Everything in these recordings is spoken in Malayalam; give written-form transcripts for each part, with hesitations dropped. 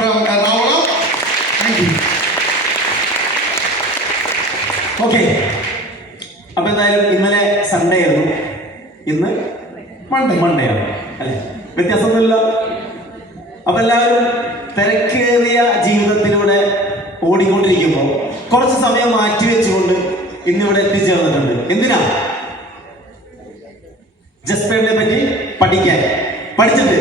from Ernakulam. Thank you. Okay, അപ്പൊ എന്തായാലും ഇന്നലെ സൺഡേ ആയിരുന്നു, ഇന്ന് മൺഡേ ആണ് അല്ലെ? വ്യത്യാസമൊന്നുമില്ല. അപ്പൊ എല്ലാവരും തിരക്കേറിയ ജീവിതത്തിലൂടെ ഓടിക്കൊണ്ടിരിക്കുമ്പോൾ കുറച്ച് സമയം മാറ്റിവെച്ചുകൊണ്ട് ഇന്നിവിടെ എത്തിച്ചേർന്നിട്ടുണ്ട്. എന്തിനാ? ജസ്പേഡിനെ പറ്റി പഠിക്കാൻ. പഠിച്ചിട്ട്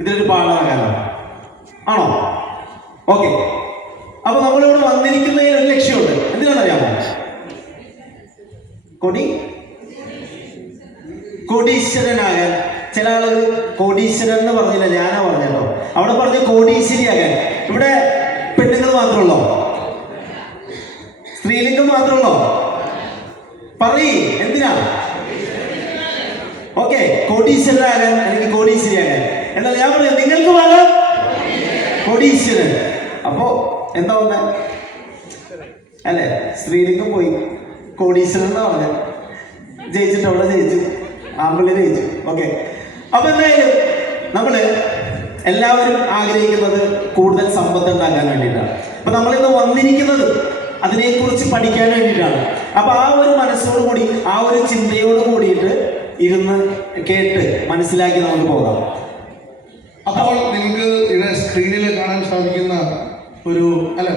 ഇതിലൊരു പാഠമാകാനോ ആണോ? ഓക്കെ, അപ്പൊ നമ്മളിവിടെ വന്നിരിക്കുന്നതിന് ഒരു ലക്ഷ്യമുണ്ട്. എന്തിനാണെന്നറിയാമോ? കോടീശ്വരനാകാൻ. ചില ആളുകൾ കോടീശ്വരൻ എന്ന് പറഞ്ഞില്ല, ഞാനാ പറഞ്ഞല്ലോ. അവിടെ പറഞ്ഞ കോടീശ്വരിയാകാൻ. ഇവിടെ പെണ്ണുങ്ങൾ മാത്രമുള്ളോ? സ്ത്രീലിംഗം മാത്രമുള്ളോ? പറയ്, എന്തിനാ? ഓക്കെ, കോടീശ്വരനാകാൻ അല്ലെങ്കിൽ കോടീശ്വരിയാകാൻ. എന്നാൽ ഞാൻ പറയാം, നിങ്ങൾക്ക് വേണം കോടീശ്വരൻ. അപ്പോ എന്താ പറഞ്ഞ അല്ലെ? സ്ത്രീലിംഗം പോയി, കോടീശ്വരൻ എന്നാ പറഞ്ഞ. ജയിച്ചിട്ട് അവിടെ ജയിച്ചു, ആമ്പിള്ളി ജയിച്ചു. ഓക്കെ, അപ്പൊ എന്തായാലും നമ്മള് എല്ലാവരും ആഗ്രഹിക്കുന്നത് കൂടുതൽ സമ്പത്ത് ഉണ്ടാക്കാൻ വേണ്ടിയിട്ടാണ്. അപ്പൊ നമ്മളിന്ന് വന്നിരിക്കുന്നത് അതിനെക്കുറിച്ച് പഠിക്കാൻ വേണ്ടിയിട്ടാണ്. അപ്പൊ ആ ഒരു മനസ്സോടുകൂടി, ആ ഒരു ചിന്തയോട് കൂടിയിട്ട് ഇരുന്ന് കേട്ട് മനസ്സിലാക്കി നമുക്ക് പോകാം. അപ്പോൾ നിങ്ങൾക്ക് ഇവിടെ സ്ക്രീനിൽ കാണാൻ സാധിക്കുന്ന ഒരു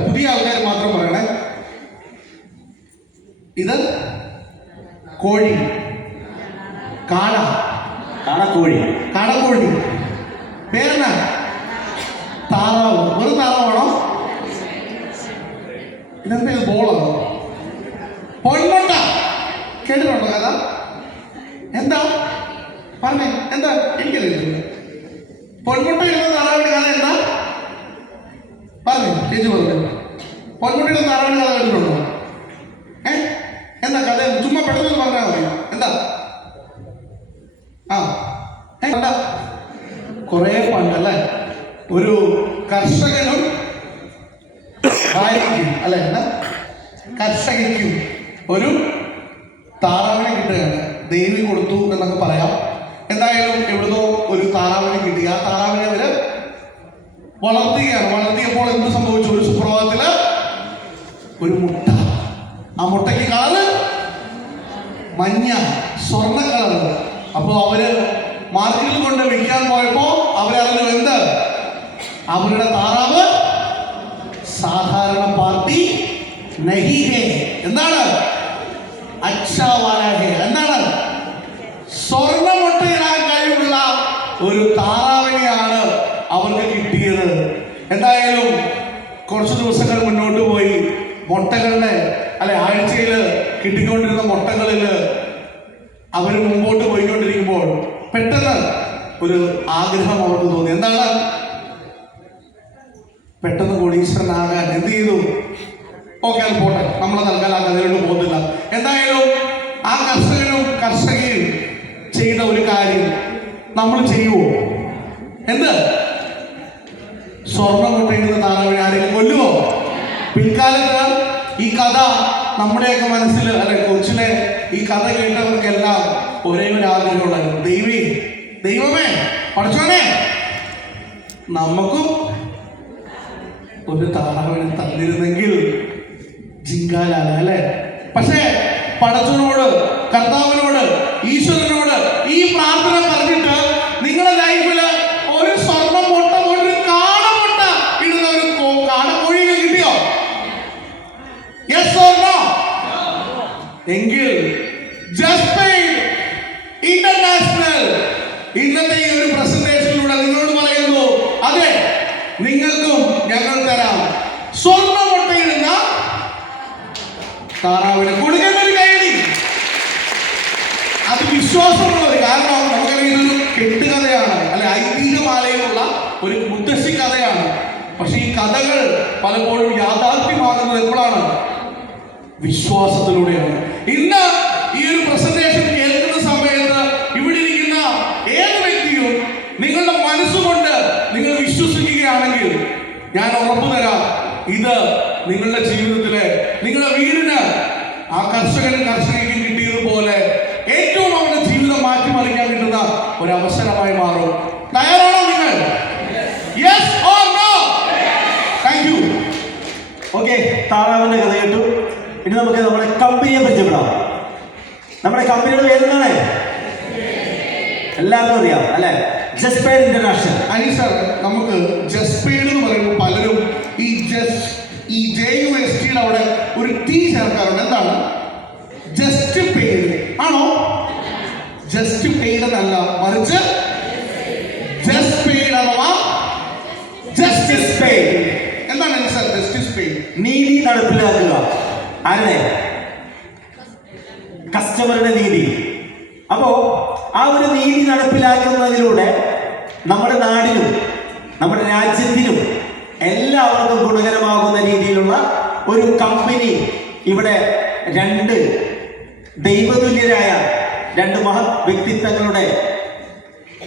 പുതിയ ആൾക്കാർ മാത്രം പറയണേ. ഇത് കോഴി, കാടക്കോഴി. പേരെന്നാ? താറാവ്. ഒരു താറാവാണോ? ഇതെന്താ ബോളാണോ? പൊന്മുട്ട. കേട്ടിട്ടുണ്ടോ കഥ? എന്താ പറഞ്ഞേ? എന്താ? എനിക്കറിയില്ല. പൊന്മുട്ട ഇടുന്ന താറാവിന്റെ കഥ എന്താ? പറഞ്ഞു ചേച്ചി പറഞ്ഞു. പൊന്മുട്ടയുടെ താറാവിന്റെ കഥ കേട്ടിട്ടുണ്ടോ? എന്താ കഥ? ചുമ്മാ പെട്ടെന്ന് പറഞ്ഞാൽ മതി. എന്താ? കുറെ പണ്ടല്ലേ ഒരു കർഷകനും ഭാര്യയ്ക്കും കർഷകയ്ക്കും ഒരു താറാവിനെ കിട്ടുകയാണ്. ദേവി കൊടുത്തു എന്നൊക്കെ പറയാം. എന്തായാലും എവിടുന്നോ ഒരു താറാവിനെ കിട്ടി. ആ താറാവിനെ അവര് വളർത്തുകയാണ്. വളർത്തിയപ്പോൾ എന്ത് സംഭവിച്ചു? ഒരു സുപ്രഭാതത്തില് ഒരു മുട്ട. ആ മുട്ടയ്ക്ക് കളറ് മഞ്ഞ, സ്വർണ്ണ കളറ്. അപ്പൊ അവര് മാർക്കറ്റിൽ കൊണ്ട് വിൽക്കാൻ പോയപ്പോ അവരറിഞ്ഞു എന്ത്? അവരുടെ താറാവ് സാധാരണ പാർട്ടി നഹി ഹേ. എന്താണ്? അച്ഛാ വാലാ ഹേ. എന്താണ്? സ്വർണ്ണ മുട്ടയിടാൻ കഴിവുള്ള ഒരു താറാവിനെയാണ് അവർക്ക് കിട്ടിയത്. എന്തായാലും കുറച്ച് ദിവസങ്ങൾ മുന്നോട്ട് പോയി. മുട്ടകളുടെ ആഴ്ചയിൽ കിട്ടിക്കൊണ്ടിരുന്ന മുട്ടകളിൽ അവർ മുമ്പോട്ട് പോയിക്കൊണ്ടിരിക്കുമ്പോൾ പെട്ടെന്ന് ഒരു ആഗ്രഹം അവർക്ക് തോന്നി. എന്താണ്? പെട്ടെന്ന് കോടീശ്വരനാകാൻ. എന്ത് ചെയ്തു? ഓക്കെ, അത് പോട്ടെ, നമ്മളെ തൽക്കാലം അതിലോട്ട് പോകുന്നില്ല. എന്തായാലും ആ കർഷകനും കർഷകയും ചെയ്ത ഒരു കാര്യം നമ്മൾ ചെയ്യുമോ? എന്ത്? സ്വർണ്ണ മുട്ടയിടുന്ന താറാവിനെ ആരെങ്കിലും കൊല്ലുമോ? പിൽക്കാലത്ത് ഈ കഥ നമ്മുടെയൊക്കെ മനസ്സിൽ കൊച്ചിലെ ഈ കഥ കേട്ടവർക്കെല്ലാം ഒരേ ഒരു ആഗ്രഹമുണ്ടായിരുന്നു. ദൈവമേ, പഠിച്ചോനെ, നമുക്കും ഒരു താറാവിനെ തന്നിരുന്നെങ്കിൽ ജിങ്കാലാണ് അല്ലെ? പക്ഷേ പടച്ചവനോട്, കർത്താവിനോട്, ഈശ്വരനോട് ഈ പ്രാർത്ഥന പറഞ്ഞിട്ട് നിങ്ങളുടെ ലൈഫില് ഒരു സ്വർണ്ണ മുട്ട, ഒരു കാടമുട്ട ഇടുന്ന ഒരു കാടക്കോഴിയെ കിട്ടിയോ? Yes or no? എങ്കിൽ ജസ്പെയ്ഡ് ഇന്റർനാഷണൽ ഇന്നത്തെ ഈ ഒരു പ്രസന്റേഷനിലൂടെ നിങ്ങളോട് പറയുന്നു, അതെ, നിങ്ങൾക്കും ഞങ്ങൾ തരാം സ്വർണ്ണ മുട്ടയിടുന്ന താറാവിനെ. കൊടുക്കേണ്ട ഒരു കൈയടി. അത് വിശ്വാസമുള്ളത്. കാരണം നമുക്കറിയാം ഇതൊരു കെട്ടുകഥയാണ്, ഐതിഹ്യമാലയിലുള്ള ഒരു മുത്തശ്ശി കഥയാണ്. പക്ഷെ ഈ കഥകൾ പലപ്പോഴും യാഥാർത്ഥ്യമാകുന്നത് എപ്പോഴാണ്? വിശ്വാസത്തിലൂടെയാണ്. ഇന്ന് ഈ ഒരു പ്രസന്റേഷൻ കേൾക്കുന്ന സമയത്ത് ഇവിടെ ഇരിക്കുന്ന ഏത് വ്യക്തിയും നിങ്ങളുടെ മനസ്സുകൊണ്ട് നിങ്ങൾ വിശ്വസിക്കുകയാണെങ്കിൽ ഞാൻ ഉറപ്പു തരാം, ഇത് നിങ്ങളുടെ ജീവിതത്തിലെ, നിങ്ങളുടെ വീടിന് ആ കർഷകനും കർഷകയ്ക്കും കിട്ടിയതുപോലെ ഏറ്റവും അവരുടെ ജീവിതം മാറ്റിമറിക്കാൻ കിട്ടുന്ന ഒരു അവസരമായി മാറും. തയ്യാറാണോ നിങ്ങൾ? Yes or no? Thank you. Okay, താറാവിന്റെ കഥ കേട്ടു. ഇനി നമുക്ക് നമ്മുടെ കമ്പനിയെ പരിചയപ്പെടാം. നമ്മുടെ കമ്പനിയുടെ പേരെന്താണ്? എല്ലാവർക്കും അറിയാം അല്ലെ? ജസ്പെയ്ഡ് ഇന്റർനാഷണൽ. അനി സാർ, നമുക്ക് ജസ്പെയ്ഡ് എന്ന് പറയുമ്പോൾ പലരും ഈ JUST അവിടെ ഒരു T ചേർക്കാറുണ്ട്. എന്താണ്? ജസ്റ്റ് പെയ്ഡ് ആണോ? ജസ്റ്റ് പെയ്ഡ് എന്നല്ല, മറിച്ച് ജസ്റ്റ് പെയ്ഡ് അഥവാ ജസ്റ്റിസ് പെയ്ഡ്. എന്താണ് അനി സാർ ജസ്റ്റിസ് പെയ്ഡ്? നീതി നടപ്പിലാക്കുക. ആരുടെ? കസ്റ്റമറുടെ നീതി. അപ്പോ ആ ഒരു നീതി നടപ്പിലാക്കുന്നതിലൂടെ നമ്മുടെ നാടിനും നമ്മുടെ രാജ്യത്തിനും എല്ലാവർക്കും ഗുണകരമാകുന്ന രീതിയിലുള്ള ഒരു കമ്പനി ഇവിടെ രണ്ട് ദൈവതുല്യരായ രണ്ട് മഹത് വ്യക്തിത്വങ്ങളുടെ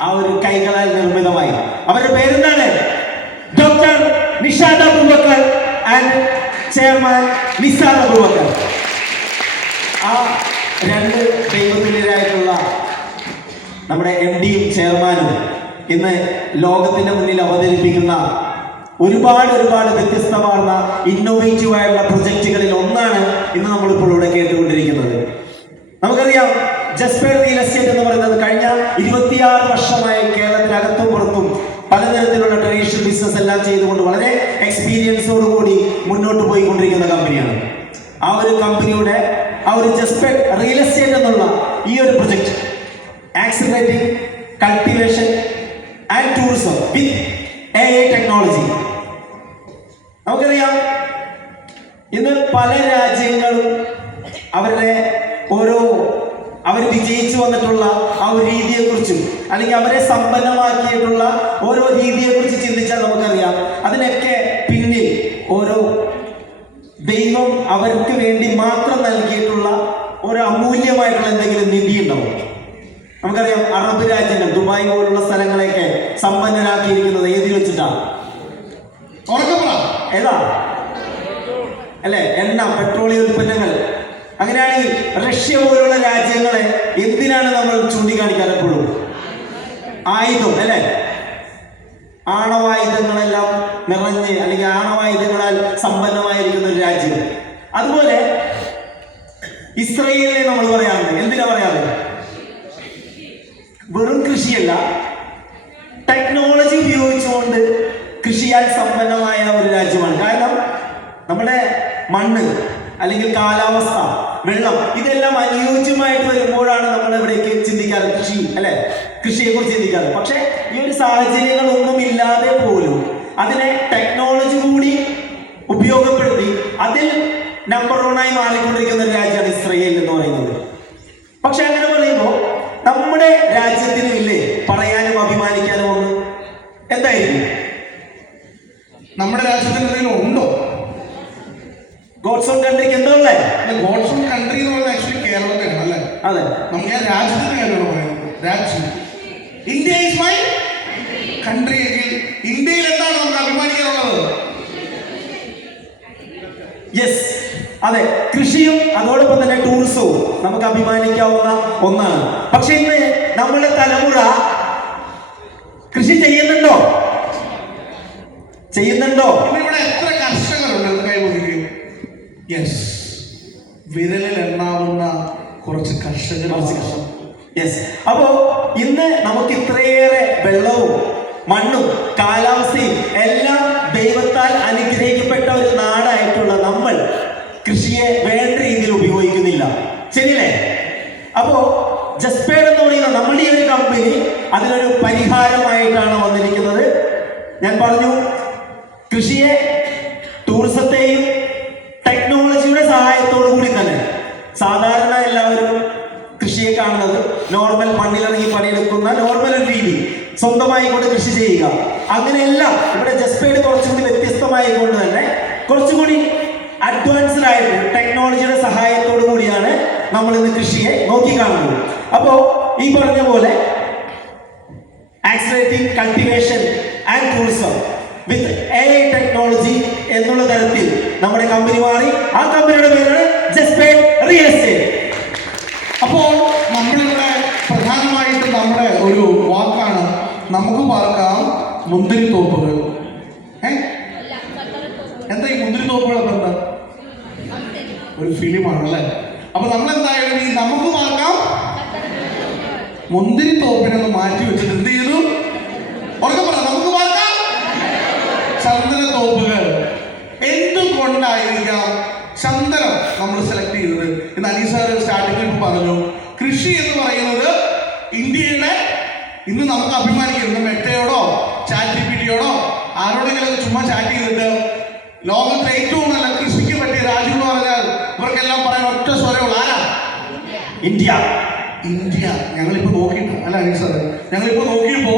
ആ ഒരു കൈകളാൽ നിർമ്മിതമായി. അവരുടെ പേരെന്താണ്? Doctor Nishad Abubakar and chairman Nisar Abubakar. ആ രണ്ട് ദൈവതുല്യരായിട്ടുള്ള നമ്മുടെ MDയും ചെയർമാനും ഇന്ന് ലോകത്തിന്റെ മുന്നിൽ അവതരിപ്പിക്കുന്ന ഒരുപാട് വ്യത്യസ്തമാർന്ന ഇന്നോവേറ്റീവ് ആയിട്ടുള്ള പ്രൊജക്റ്റുകളിൽ ഒന്നാണ് ഇന്ന് നമ്മളിപ്പോൾ ഇവിടെ കേട്ടുകൊണ്ടിരിക്കുന്നത്. നമുക്കറിയാം, ജസ്പെയ്ഡ് റിയൽ എസ്റ്റേറ്റ് എന്ന് പറയുന്നത് കഴിഞ്ഞ 26 വർഷമായി കേരളത്തിനകത്തും പുറത്തും പലതരത്തിലുള്ള ട്രഡീഷണൽ ബിസിനസ് എല്ലാം ചെയ്തുകൊണ്ട് വളരെ എക്സ്പീരിയൻസോടുകൂടി മുന്നോട്ട് പോയിക്കൊണ്ടിരിക്കുന്ന കമ്പനിയാണ്. ആ ഒരു കമ്പനിയുടെ ആ ഒരു ജസ്പെയ്ഡ് റിയൽ എസ്റ്റേറ്റ് എന്നുള്ള ഈ ഒരു project accelerating cultivation and tourism with AI technology. നമുക്കറിയാം, ഇന്ന് പല രാജ്യങ്ങളും അവർ വിജയിച്ചു വന്നിട്ടുള്ള ആ ഒരു രീതിയെക്കുറിച്ചും അല്ലെങ്കിൽ അവരെ സമ്പന്നമാക്കിയിട്ടുള്ള ഓരോ രീതിയെക്കുറിച്ച് ചിന്തിച്ചാൽ നമുക്കറിയാം അതിനൊക്കെ പിന്നിൽ ഓരോ ദൈവം അവർക്ക് വേണ്ടി മാത്രം നൽകിയിട്ടുള്ള ഒരു അമൂല്യമായിട്ടുള്ള എന്തെങ്കിലും നിധി ഉണ്ടാവും. നമുക്കറിയാം, അറബ് രാജ്യങ്ങൾ ദുബായ് പോലുള്ള സ്ഥലങ്ങളെയൊക്കെ സമ്പന്നരാക്കിയിരിക്കുന്നത് ഏതിൽ വെച്ചിട്ടാണ്? ഏതാ? അല്ലെ? എണ്ണ, പെട്രോളിയം ഉൽപ്പന്നങ്ങൾ. അങ്ങനെയാണെങ്കിൽ റഷ്യ പോലുള്ള രാജ്യങ്ങളെ എന്തിനാണ് നമ്മൾ ചൂണ്ടിക്കാണിക്കാൻ എപ്പോഴും? ആയുധം അല്ലെ? ആണവായുധങ്ങളെല്ലാം നിറഞ്ഞ് അല്ലെങ്കിൽ ആണവായുധങ്ങളാൽ സമ്പന്നമായിരിക്കുന്ന ഒരു രാജ്യം. അതുപോലെ ഇസ്രയേലിനെ നമ്മൾ പറയാറുണ്ട്. എന്തിനാ പറയാറ്? വെറും കൃഷിയല്ല, ടെക്നോളജി ഉപയോഗിച്ചുകൊണ്ട് കൃഷിയാൽ സമ്പന്നമായ ഒരു രാജ്യമാണ്. കാരണം നമ്മുടെ മണ്ണ് അല്ലെങ്കിൽ കാലാവസ്ഥ, വെള്ളം, ഇതെല്ലാം അനുയോജ്യമായിട്ട് വരുമ്പോഴാണ് നമ്മൾ ഇവിടേക്ക് ചിന്തിക്കാറ് കൃഷി അല്ലെ? കൃഷിയെ കുറിച്ച് ചിന്തിക്കാറ്. പക്ഷെ ഈ ഒരു സാഹചര്യങ്ങളൊന്നും ഇല്ലാതെ പോലും അതിനെ ടെക്നോളജി കൂടി ഉപയോഗപ്പെടുത്തി അതിൽ നമ്പർ 1 മാറിക്കൊണ്ടിരിക്കുന്ന ഒരു രാജ്യമാണ് ഇസ്രയേൽ എന്ന് പറയുന്നത്. പക്ഷെ അങ്ങനെ പറയുമ്പോൾ നമ്മുടെ രാജ്യത്തിനും ഇല്ലേ പറയാനും അഭിമാനിക്കാനും ഒന്ന്? എന്തായിരിക്കും? നമ്മുടെ രാജ്യത്തിന് എന്തെങ്കിലും ഉണ്ടോ? ഗോഡ്സ് ഓൺ കൺട്രിക്ക് എന്താ ഉള്ളേ? ഗോഡ്സ് ഓൺ കൺട്രി എന്ന് പറയുന്നത് ആക്ച്വലി കേരളത്തിലാണ് അല്ലേ? അതെ, നമുക്ക് ഞാൻ രാജ്യത്തിന്റെ കാര്യമാണ് പറയുന്നത്. രാജ്യം ഇന്ത്യ ഈസ് മൈ കൺട്രി എങ്കിൽ ഇന്ത്യയിൽ എന്താണ് നമുക്ക് അഭിമാനിക്കാനുള്ളത്? യെസ്, അതെ, കൃഷിയും അതോടൊപ്പം തന്നെ ടൂറിസവും നമുക്ക് അഭിമാനിക്കാവുന്ന ഒന്നാണ്. പക്ഷെ ഇന്ന് നമ്മുടെ തലമുറ കൃഷി ചെയ്യുന്നുണ്ടോ? ഇവിടെ എത്ര കർഷകരുണ്ട്? കൈമുതിക്ക്. യെസ്, വിരലിൽ എണ്ണാവുന്ന കുറച്ച് കർഷകർ. യെസ്. അപ്പോ ഇന്ന് നമുക്ക് ഇത്രയേറെ വെള്ളവും മണ്ണും കാലാവസ്ഥയും എല്ലാം ദൈവത്താൽ അനുഗ്രഹിക്കപ്പെട്ട ഒരു നാടായിട്ടുള്ള നമ്മൾ കൃഷിയെ വേണ്ട രീതിയിൽ ഉപയോഗിക്കുന്നില്ല. ശരിയല്ലേ? അപ്പോ ജസ്പെയ്ഡ് എന്ന് പറയുന്ന നമ്മുടെ ഈ ഒരു കമ്പനി അതിനൊരു പരിഹാരമായിട്ടാണ് വന്നിരിക്കുന്നത്. ഞാൻ പറഞ്ഞു, കൃഷിയെ ടൂറിസത്തെയും ടെക്നോളജിയുടെ സഹായത്തോടു കൂടി തന്നെ. സാധാരണ എല്ലാവരും കൃഷിയെ കാണുന്നത് നോർമൽ മണ്ണിലിറങ്ങി പണിയെടുക്കുന്ന നോർമൽ ഒരു രീതി, സ്വന്തമായി കൊണ്ട് കൃഷി ചെയ്യുക. അങ്ങനെയല്ല, ഇവിടെ ജസ്പെയ്ഡ് കുറച്ചുകൂടി വ്യത്യസ്തമായി കൊണ്ട് തന്നെ കുറച്ചുകൂടി അഡ്വാൻസ്ഡ് ആയിട്ട് ടെക്നോളജിയുടെ സഹായത്തോടു കൂടിയാണ് നമ്മൾ ഇന്ന് കൃഷിയെ നോക്കിക്കാണുന്നത്. അപ്പോ ഈ പറഞ്ഞ പോലെ accelerating cultivation and tourism with AI technology എന്നുള്ള തരത്തിൽ നമ്മുടെ കമ്പനി മാറി. ആ കമ്പനിയുടെ പേരാണ് ജസ്പെയ്ഡ് റിയൽ എസ്റ്റേറ്റ്. അപ്പോൾ നമ്മൾ ഒരു വാക്കാണ് നമുക്ക് പാർക്കാം മുന്തിരിത്തോപ്പുകൾ. എന്താ ഈ മുന്തിരിത്തോപ്പുകളൊക്കെ എന്താ? ഒരു ഫിലിമാണ് അല്ലേ? അപ്പൊ നമ്മൾ എന്തായാലും ഈ നമുക്ക് പാർക്കാം മുന്തിരിത്തോപ്പിനൊന്ന് മാറ്റി വെച്ചിട്ട് എന്ത് ചെയ്തു? ഉറക്കെ പറ, നമുക്ക് പാർക്കാം ചന്ദനത്തോപ്പുകൾ. എന്തുകൊണ്ടായിരിക്കാം ചന്ദനം നമ്മൾ സെലക്ട് ചെയ്തത്? ഇന്ന് അനീസ് സാർ സ്റ്റാർട്ടിങ്ങിൽ ഇപ്പൊ പറഞ്ഞു, കൃഷി എന്ന് പറയുന്നത് ഇന്ത്യയുടെ ഇന്ന് നമുക്ക് അഭിമാനിക്കുന്നത് മെറ്റയോടോ ചാറ്റ്ജിപിടിയോടോ ആരോടെങ്കിലും ചുമ്മാ ചാറ്റ് ചെയ്തിട്ട് ലോകത്തിലെ ഏറ്റവും നല്ല കൃഷിക്ക് പറ്റിയ രാജ്യം എന്ന് പറഞ്ഞാൽ ഇവർക്കെല്ലാം പറയാൻ ഒറ്റ സ്വരമുള്ള ആരാ? ഇന്ത്യ. ഇന്ത്യ. ഞങ്ങളിപ്പോ നോക്കിയിട്ട് അല്ല അനീസ് സാർ, ഞങ്ങളിപ്പോ നോക്കിയപ്പോ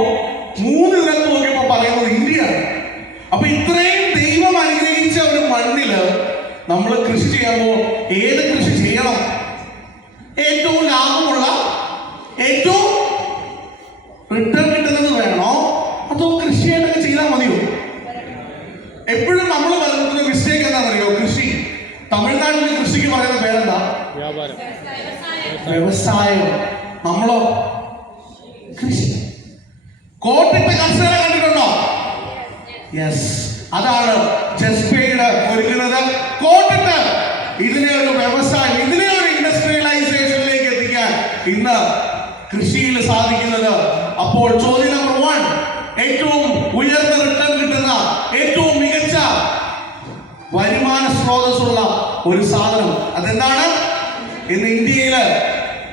3 ഇതിനകത്ത് നോക്കിയപ്പോ പറയുന്നത് ഇന്ത്യയാണ്. അപ്പൊ ഇത്രയും ദൈവം അനുഗ്രഹിച്ച ഒരു മണ്ണില് നമ്മൾ കൃഷി ചെയ്യുമ്പോൾ ഏത് കൃഷി ചെയ്യണം? ഏറ്റവും ലാഭമുള്ള, ഏറ്റവും റിട്ടേൺ കിട്ടുന്നത് വേണോ അതോ കൃഷിയായിട്ടൊക്കെ ചെയ്താൽ മതിയോ? എപ്പോഴും നമ്മൾ പറയുന്ന മിസ്റ്റേക്ക് എന്താണെന്നറിയോ? കൃഷി. തമിഴ്നാട്ടിൽ കൃഷിക്ക് പറയുന്ന പേരെന്താ? വ്യവസായം. നമ്മളോ കൃഷി. കോട്ടിട്ട കർഷകരെ കണ്ടിട്ടുണ്ടോ? യെസ്, അതാണ് ജസ്പെയ്ഡ് ഒരുക്കുന്നത്. കോട്ടിട്ട് ഇതിനെ ഒരു വ്യവസായം, ഇതിനെ ഒരു ഇൻഡസ്ട്രിയലൈസേഷനിലേക്ക് എത്തിക്കാൻ ഇന്ന് കൃഷിയിൽ സാധിക്കുന്നത്. അപ്പോൾ ചോദ്യം നമ്പർ 1, ഏറ്റവും ഉയർന്ന റിട്ടേൺ കിട്ടുന്ന, ഏറ്റവും മികച്ച വരുമാന സ്രോതസ്സുള്ള ഒരു സാധനം അതെന്താണ്? ഇന്ന് ഇന്ത്യയില്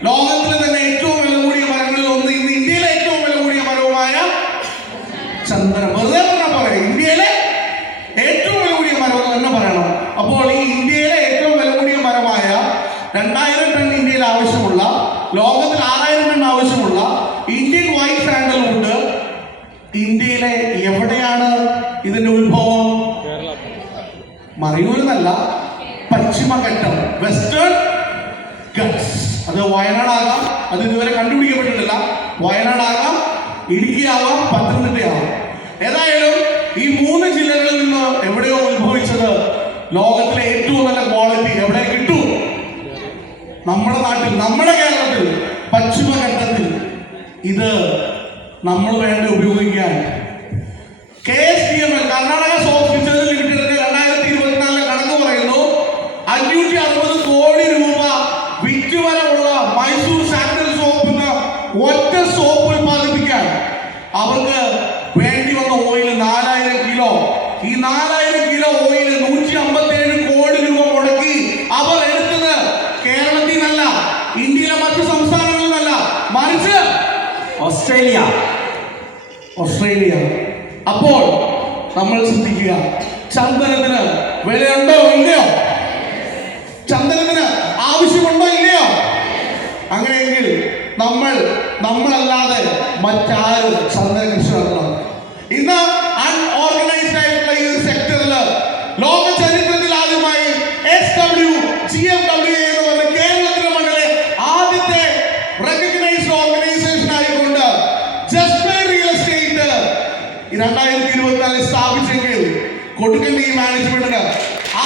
ലോകത്തിലെ തന്നെ ഏറ്റവും വില കൂടിയ മരങ്ങളിൽ ഒന്ന്, ഇന്ന് ഇന്ത്യയിലെ ഏറ്റവും വില കൂടിയ മരവുമായ ചന്ദനം. വെറുതെ പറഞ്ഞാൽ പറയാം, ഇന്ത്യയിലെ ഏറ്റവും വില കൂടിയ മരം എന്ന് തന്നെ പറയണം. അപ്പോൾ ഈ ഇന്ത്യയിലെ ഏറ്റവും വില കൂടിയ മരമായ 2000 ടൺ ഇന്ത്യയിൽ ആവശ്യമുള്ള, ലോകത്തിൽ 6000 ടൺ ആവശ്യമുള്ള ഇന്ത്യൻ വൈറ്റ് സാൻഡൽവുഡ് ഇന്ത്യയിലെ എവിടെയാണ് ഇതിന്റെ ഉത്ഭവം? മറയൂരിന്നല്ല, പശ്ചിമഘട്ടം, വെസ്റ്റേൺ ഗട്ട്സ്. അത് വയനാടാകാം, അത് ഇതുവരെ കണ്ടുപിടിക്കപ്പെട്ടിട്ടില്ല. വയനാടാകാം, ഇടുക്കിയാവാം, പത്തനംതിട്ടയാവാം. ഏതായാലും ഈ 3 ജില്ലകളിൽ നിന്ന് എവിടെയോ ഉത്ഭവിച്ചത് ലോകത്തിലെ ഏറ്റവും നല്ല ക്വാളിറ്റി എവിടെ കിട്ടും? നമ്മുടെ നാട്ടിൽ, നമ്മുടെ കേരളത്തിൽ, പശ്ചിമഘട്ടത്തിൽ. ഇത് നമ്മൾ വേണ്ടി ഉപയോഗിക്കാൻ KSDML കർണാടക സോപ്പ് ഡിറ്റർജന്റ് ലിമിറ്റഡിന്റെ 2024 കണക്ക് പറയുന്നു 560 കോടി രൂപ വിറ്റുവരവുള്ള മൈസൂർ സാൻഡൽ സോപ്പ് ഒറ്റ സോപ്പ് ഉൽപ്പാദിപ്പിക്കാൻ അവർക്ക് വേണ്ടി വന്ന ഓയിൽ 4000 കിലോ. ഈ 4000 കിലോ ഓയിൽ 157 കോടി രൂപ മുടക്കി അവർ എടുത്തത് കേരളത്തിൽ നിന്നല്ല, ഇന്ത്യയിലെ മറ്റു സംസ്ഥാനങ്ങളിൽ നിന്നല്ല, മറിച്ച് ഓസ്ട്രേലിയ. അപ്പോൾ നമ്മൾ ചിന്തിക്കുക, ചന്ദനത്തിന് വിലയുണ്ടോ ഇല്ലയോ? ചന്ദനത്തിന് ആവശ്യമുണ്ടോ ഇല്ലയോ? അങ്ങനെയെങ്കിൽ നമ്മളല്ലാതെ മറ്റാരും ചന്ദന കൃഷി നടത്തണം. ഇന്ന് അൺഓർഗനൈസ്ഡ് ആയിട്ടുള്ള ഈ സെക്ടറിൽ ലോക ചരിത്രത്തിൽ ആദ്യമായി SWGFWA എന്ന് പറഞ്ഞ കേരളത്തിലെ മണ്ണിലെ ആദ്യത്തെ റെക്കഗ്നൈസ്ഡ് ഓർഗനൈസേഷൻ ആയിക്കൊണ്ട് ജസ്പെയ്ഡ് റിയൽ എസ്റ്റേറ്റ് 2024 സ്ഥാപിച്ചെങ്കിൽ കൊടുക്കേണ്ട ഈ മാനേജ്മെന്റിന്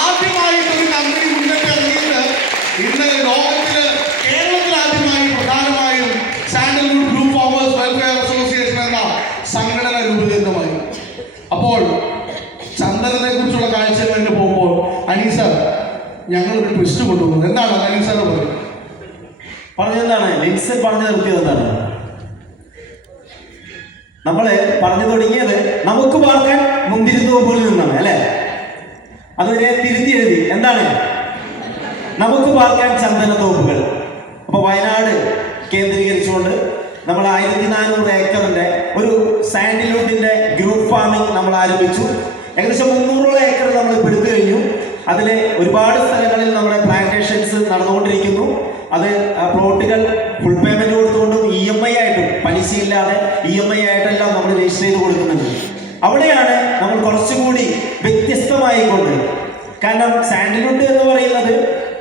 ആദ്യമായിട്ട് ഒരു കമ്പനി മുന്നോട്ട് ഇറങ്ങിയിട്ട് ഇന്ന് ലോകത്തില് കേരളത്തിൽ ആദ്യമായി പ്രധാനമായും sandalwood blue farmers welfare association എന്ന സംഘടന രൂപീകൃതമായി. അപ്പോൾ ചന്ദനത്തെ കുറിച്ചുള്ള കാഴ്ചകളിൽ പോകുമ്പോൾ അനീസ് സാർ ഞങ്ങളൊരു ട്വിസ്റ്റ് കൊണ്ടുപോകുന്നത് എന്താണ്? അനീസ് സാർ പറഞ്ഞെന്താണ്? ലിൻസൺ പറഞ്ഞു നിർത്തിയത് എന്താണ്? നമ്മള് പറഞ്ഞു തുടങ്ങിയത് നമുക്ക് പാർക്കാൻ മുന്തിരിത്തോപ്പുകളിൽ നിന്നാണ് അല്ലെ? അതിനെ തിരുത്തി എഴുതി എന്താണ്? നമുക്ക് പാർക്കാൻ ചന്ദനത്തോപ്പുകൾ. അപ്പൊ വയനാട് കേന്ദ്രീകരിച്ചുകൊണ്ട് നമ്മൾ 1400 ഏക്കറിന്റെ ഒരു സാൻഡൽവുഡിന്റെ ഗ്രൂപ്പ് ഫാമിംഗ് നമ്മൾ ആരംഭിച്ചു. ഏകദേശം 300 ഏക്കർ നമ്മൾ ഇപ്പോൾ എടുത്തു കഴിഞ്ഞു. അതിൽ ഒരുപാട് സ്ഥലങ്ങളിൽ നമ്മുടെ പ്ലാന്റേഷൻസ് നടന്നുകൊണ്ടിരിക്കുന്നു. അത് പ്ലോട്ടുകൾ ഫുൾ പേയ്മെന്റ് കൊടുത്തുകൊണ്ടും EMI ആയിട്ടും പലിശയില്ലാതെ EMI ആയിട്ടെല്ലാം നമ്മൾ രജിസ്റ്റർ ചെയ്ത് കൊടുക്കുന്നുണ്ട്. അവിടെയാണ് നമ്മൾ കുറച്ചുകൂടി വ്യത്യസ്തമായിക്കൊണ്ട്, കാരണം സാൻഡൽവുഡ് എന്ന് പറയുന്നത്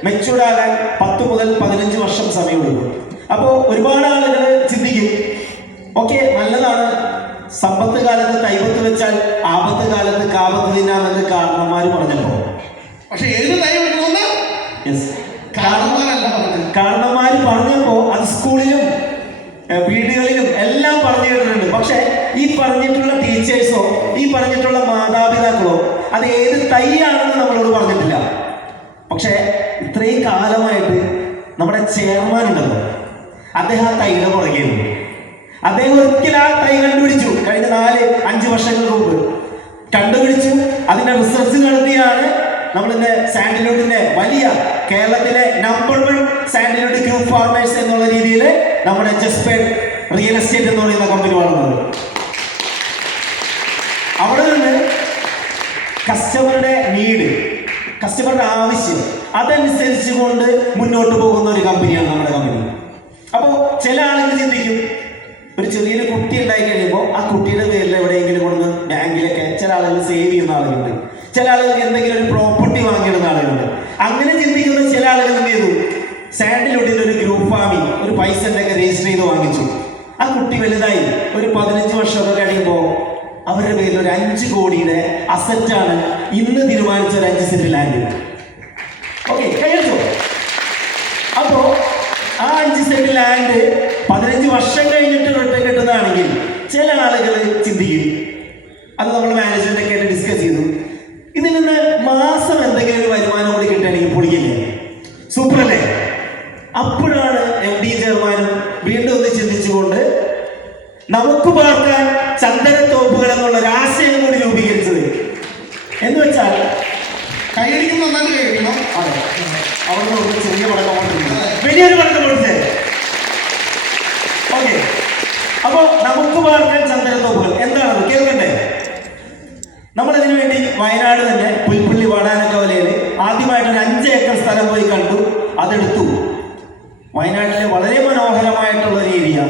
മെച്ചൂർഡ് ആകാൻ 10 മുതൽ 15 വർഷം സമയമെടുക്കും. അപ്പോൾ ഒരുപാട് ആളുകൾ ചിന്തിക്കും, ഓക്കെ നല്ലതാണ്, സമ്പത്ത് കാലത്ത് തൈപത്ത് വെച്ചാൽ ആപത്ത് കാലത്ത് കാപത്ത് തിന്നാമെന്ന് കാരണന്മാർ പറഞ്ഞപ്പോ, പക്ഷെ ഏത് തൈ വെക്കണമെന്ന് കാരണന്മാർ പറഞ്ഞപ്പോ അത് സ്കൂളിലും വീടുകളിലും എല്ലാം പറഞ്ഞു കേട്ടിട്ടുണ്ട്. പക്ഷെ ഈ പറഞ്ഞിട്ടുള്ള ടീച്ചേഴ്സോ ഈ പറഞ്ഞിട്ടുള്ള മാതാപിതാക്കളോ അത് ഏത് തൈയാണെന്ന് നമ്മളോട് പറഞ്ഞിട്ടില്ല. പക്ഷെ ഇത്രയും കാലമായിട്ട് നമ്മുടെ ചെയർമാൻ ഉണ്ടല്ലോ, അദ്ദേഹം ആ തൈയുടെ പുറകെയായിരുന്നു. അദ്ദേഹം ഒരിക്കലും ആ തൈ കണ്ടുപിടിച്ചു. കഴിഞ്ഞ 4-5 വർഷങ്ങൾക്ക് മുമ്പ് കണ്ടുപിടിച്ചു. അതിന്റെ റിസർച്ച് നടത്തിയാണ് നമ്മളിന്ന് സാൻഡൽവുഡിന്റെ വലിയ കേരളത്തിലെ നമ്പർ 1 സാൻഡൽവുഡ് ഗ്രൂപ്പ് ഫാർമേഴ്സ് എന്നുള്ള രീതിയിൽ നമ്മുടെ ജസ്പേഡ് റിയൽ എസ്റ്റേറ്റ് എന്ന് പറയുന്ന കമ്പനി വളർന്നത്. അവിടെ നിന്ന് കസ്റ്റമറുടെ നീഡ്, കസ്റ്റമറുടെ ആവശ്യം അതനുസരിച്ച് കൊണ്ട് മുന്നോട്ട് പോകുന്ന ഒരു കമ്പനിയാണ് നമ്മുടെ കമ്പനി. അപ്പോൾ ചില ആളുകൾ ചിന്തിക്കും, ഒരു ചെറിയൊരു കുട്ടി ഉണ്ടായി കഴിയുമ്പോൾ ആ കുട്ടിയുടെ പേരിൽ എവിടെയെങ്കിലും കൊണ്ട് ബാങ്കിലൊക്കെ ചില ആളുകൾ സേവ് ചെയ്യുന്ന ആളുകളുണ്ട്. ചില ആളുകൾക്ക് എന്തെങ്കിലും ഒരു പ്രോപ്പർട്ടി വാങ്ങിയിടുന്ന ആളുകളുണ്ട്. അങ്ങനെ ചിന്തിക്കുന്ന ചില ആളുകൾ എന്ത് ചെയ്തു, സാൻഡൽവുഡിന്റെ ഒരു ഗ്രൂപ്പ് ഫാമിൽ ഒരു പൈസന്റെ ഒക്കെ രജിസ്റ്റർ ചെയ്ത് വാങ്ങിച്ചു. ആ കുട്ടി വലുതായി ഒരു 15 വർഷമൊക്കെ കഴിയുമ്പോൾ അവരുടെ പേരിൽ ഒരു 5 കോടിയുടെ അസറ്റാണ് ഇന്ന് തീരുമാനിച്ച ഒരു 5 സെന്റ് ലാൻഡ്. ഓക്കെ, കഴിച്ചോ? അപ്പോ ആ 5 സെന്റ് ലാൻഡ് 15 വർഷം കഴിഞ്ഞിട്ട് റിട്ടേൺ കിട്ടുന്നതാണെങ്കിൽ ചില ആളുകൾ ചിന്തിക്കും, അത് നമ്മൾ മാനേജ്മെന്റ് ഒക്കെ ആയിട്ട് ഡിസ്കസ് ചെയ്തു, ഇതിൽ നിന്ന് മാസം എന്തെങ്കിലും ഒരു വരുമാനം കൂടി കിട്ടുകയാണെങ്കിൽ പൊളിക്കില്ലേ, സൂപ്പർ അല്ലേ? അപ്പോഴാണ് MD ചെയർമാനും വീണ്ടും ഒന്ന് ചിന്തിച്ചുകൊണ്ട് നമുക്ക് പാർക്കാൻ ചന്ദനത്തോപ്പുകൾ എന്നുള്ള ഒരു ആശയം കൂടി രൂപീകരിച്ചത്. എന്ന് വെച്ചാൽ കൈയടിക്കും നന്നായിട്ട് കഴിക്കണം. അതെ, അവിടെ ഒരു ചെറിയ പടക്കം, വലിയൊരു പടക്കം കൊടുത്തേ. ഓക്കെ, അപ്പോ നമുക്ക് പാർക്കാൻ ചന്ദനത്തോപ്പുകൾ എന്താണത് കേൾക്കണ്ടേ? നമ്മളതിനു വേണ്ടി വയനാട് തന്നെ പുൽപ്പള്ളി വാടാനക്കവലയിൽ ആദ്യമായിട്ടൊരു 5 ഏക്കർ സ്ഥലം പോയി കണ്ടു, അതെടുത്തു. വയനാട്ടിലെ വളരെ മനോഹരമായിട്ടുള്ള ഒരു ഏരിയ,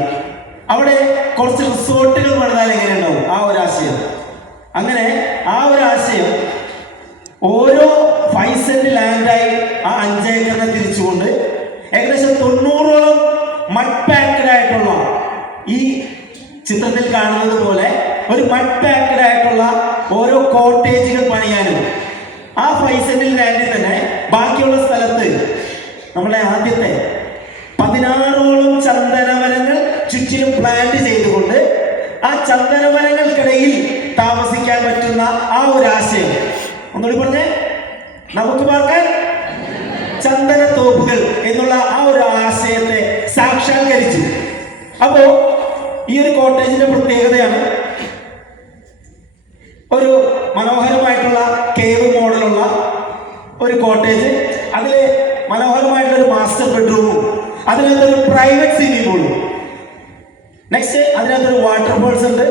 അവിടെ കുറച്ച് റിസോർട്ടുകൾ പണിതാൽ എങ്ങനെ ഉണ്ടാവും, ആ ഒരു ആശയം. അങ്ങനെ ആ ഒരു ആശയം ഓരോ 5 സെന്റ് ലാൻഡായി ആ 5 ഏക്കറിനെ തിരിച്ചുകൊണ്ട് ഏകദേശം 90ഓളം മഡ് പാക്ഡ് ആയിട്ടുള്ള, ഈ ചിത്രത്തിൽ കാണുന്നത് പോലെ ഒരു മഡ് പാക്ഡ് ആയിട്ടുള്ള ഓരോ കോട്ടേജുകൾ പണിയാനും ആ 5 സെന്റിൽ ലാൻഡിൽ തന്നെ ബാക്കിയുള്ള സ്ഥലത്ത് നമ്മളെ ആദ്യത്തെ 16ഓളം ചന്ദനമരങ്ങൾ ചുറ്റിലും പ്ലാന്റ് ചെയ്തുകൊണ്ട് ആ ചന്ദനമരങ്ങൾക്കിടയിൽ താമസിക്കാൻ പറ്റുന്ന ആ ഒരു ആശയം, ഒന്നുകൂടി പറഞ്ഞേ, നമുക്ക് പാർക്കാൻ ചന്ദനത്തോപ്പുകൾ എന്നുള്ള ആ ഒരു ആശയത്തെ സാക്ഷാത്കരിച്ചു. അപ്പോ ഈ ഒരു കോട്ടേജിന്റെ പ്രത്യേകതയാണ് ഒരു മനോഹരമായിട്ടുള്ള കേവ് മോഡലുള്ള ഒരു കോട്ടേജ്, അതിൽ മനോഹരമായിട്ടുള്ള ഒരു മാസ്റ്റർ ബെഡ്റൂമും അതിനകത്തൊരു പ്രൈവറ്റ് സ്വിമ്മിംഗ് പൂളും, നെക്സ്റ്റ് അതിനകത്തൊരു വാട്ടർഫോൾസ് ഉണ്ട്,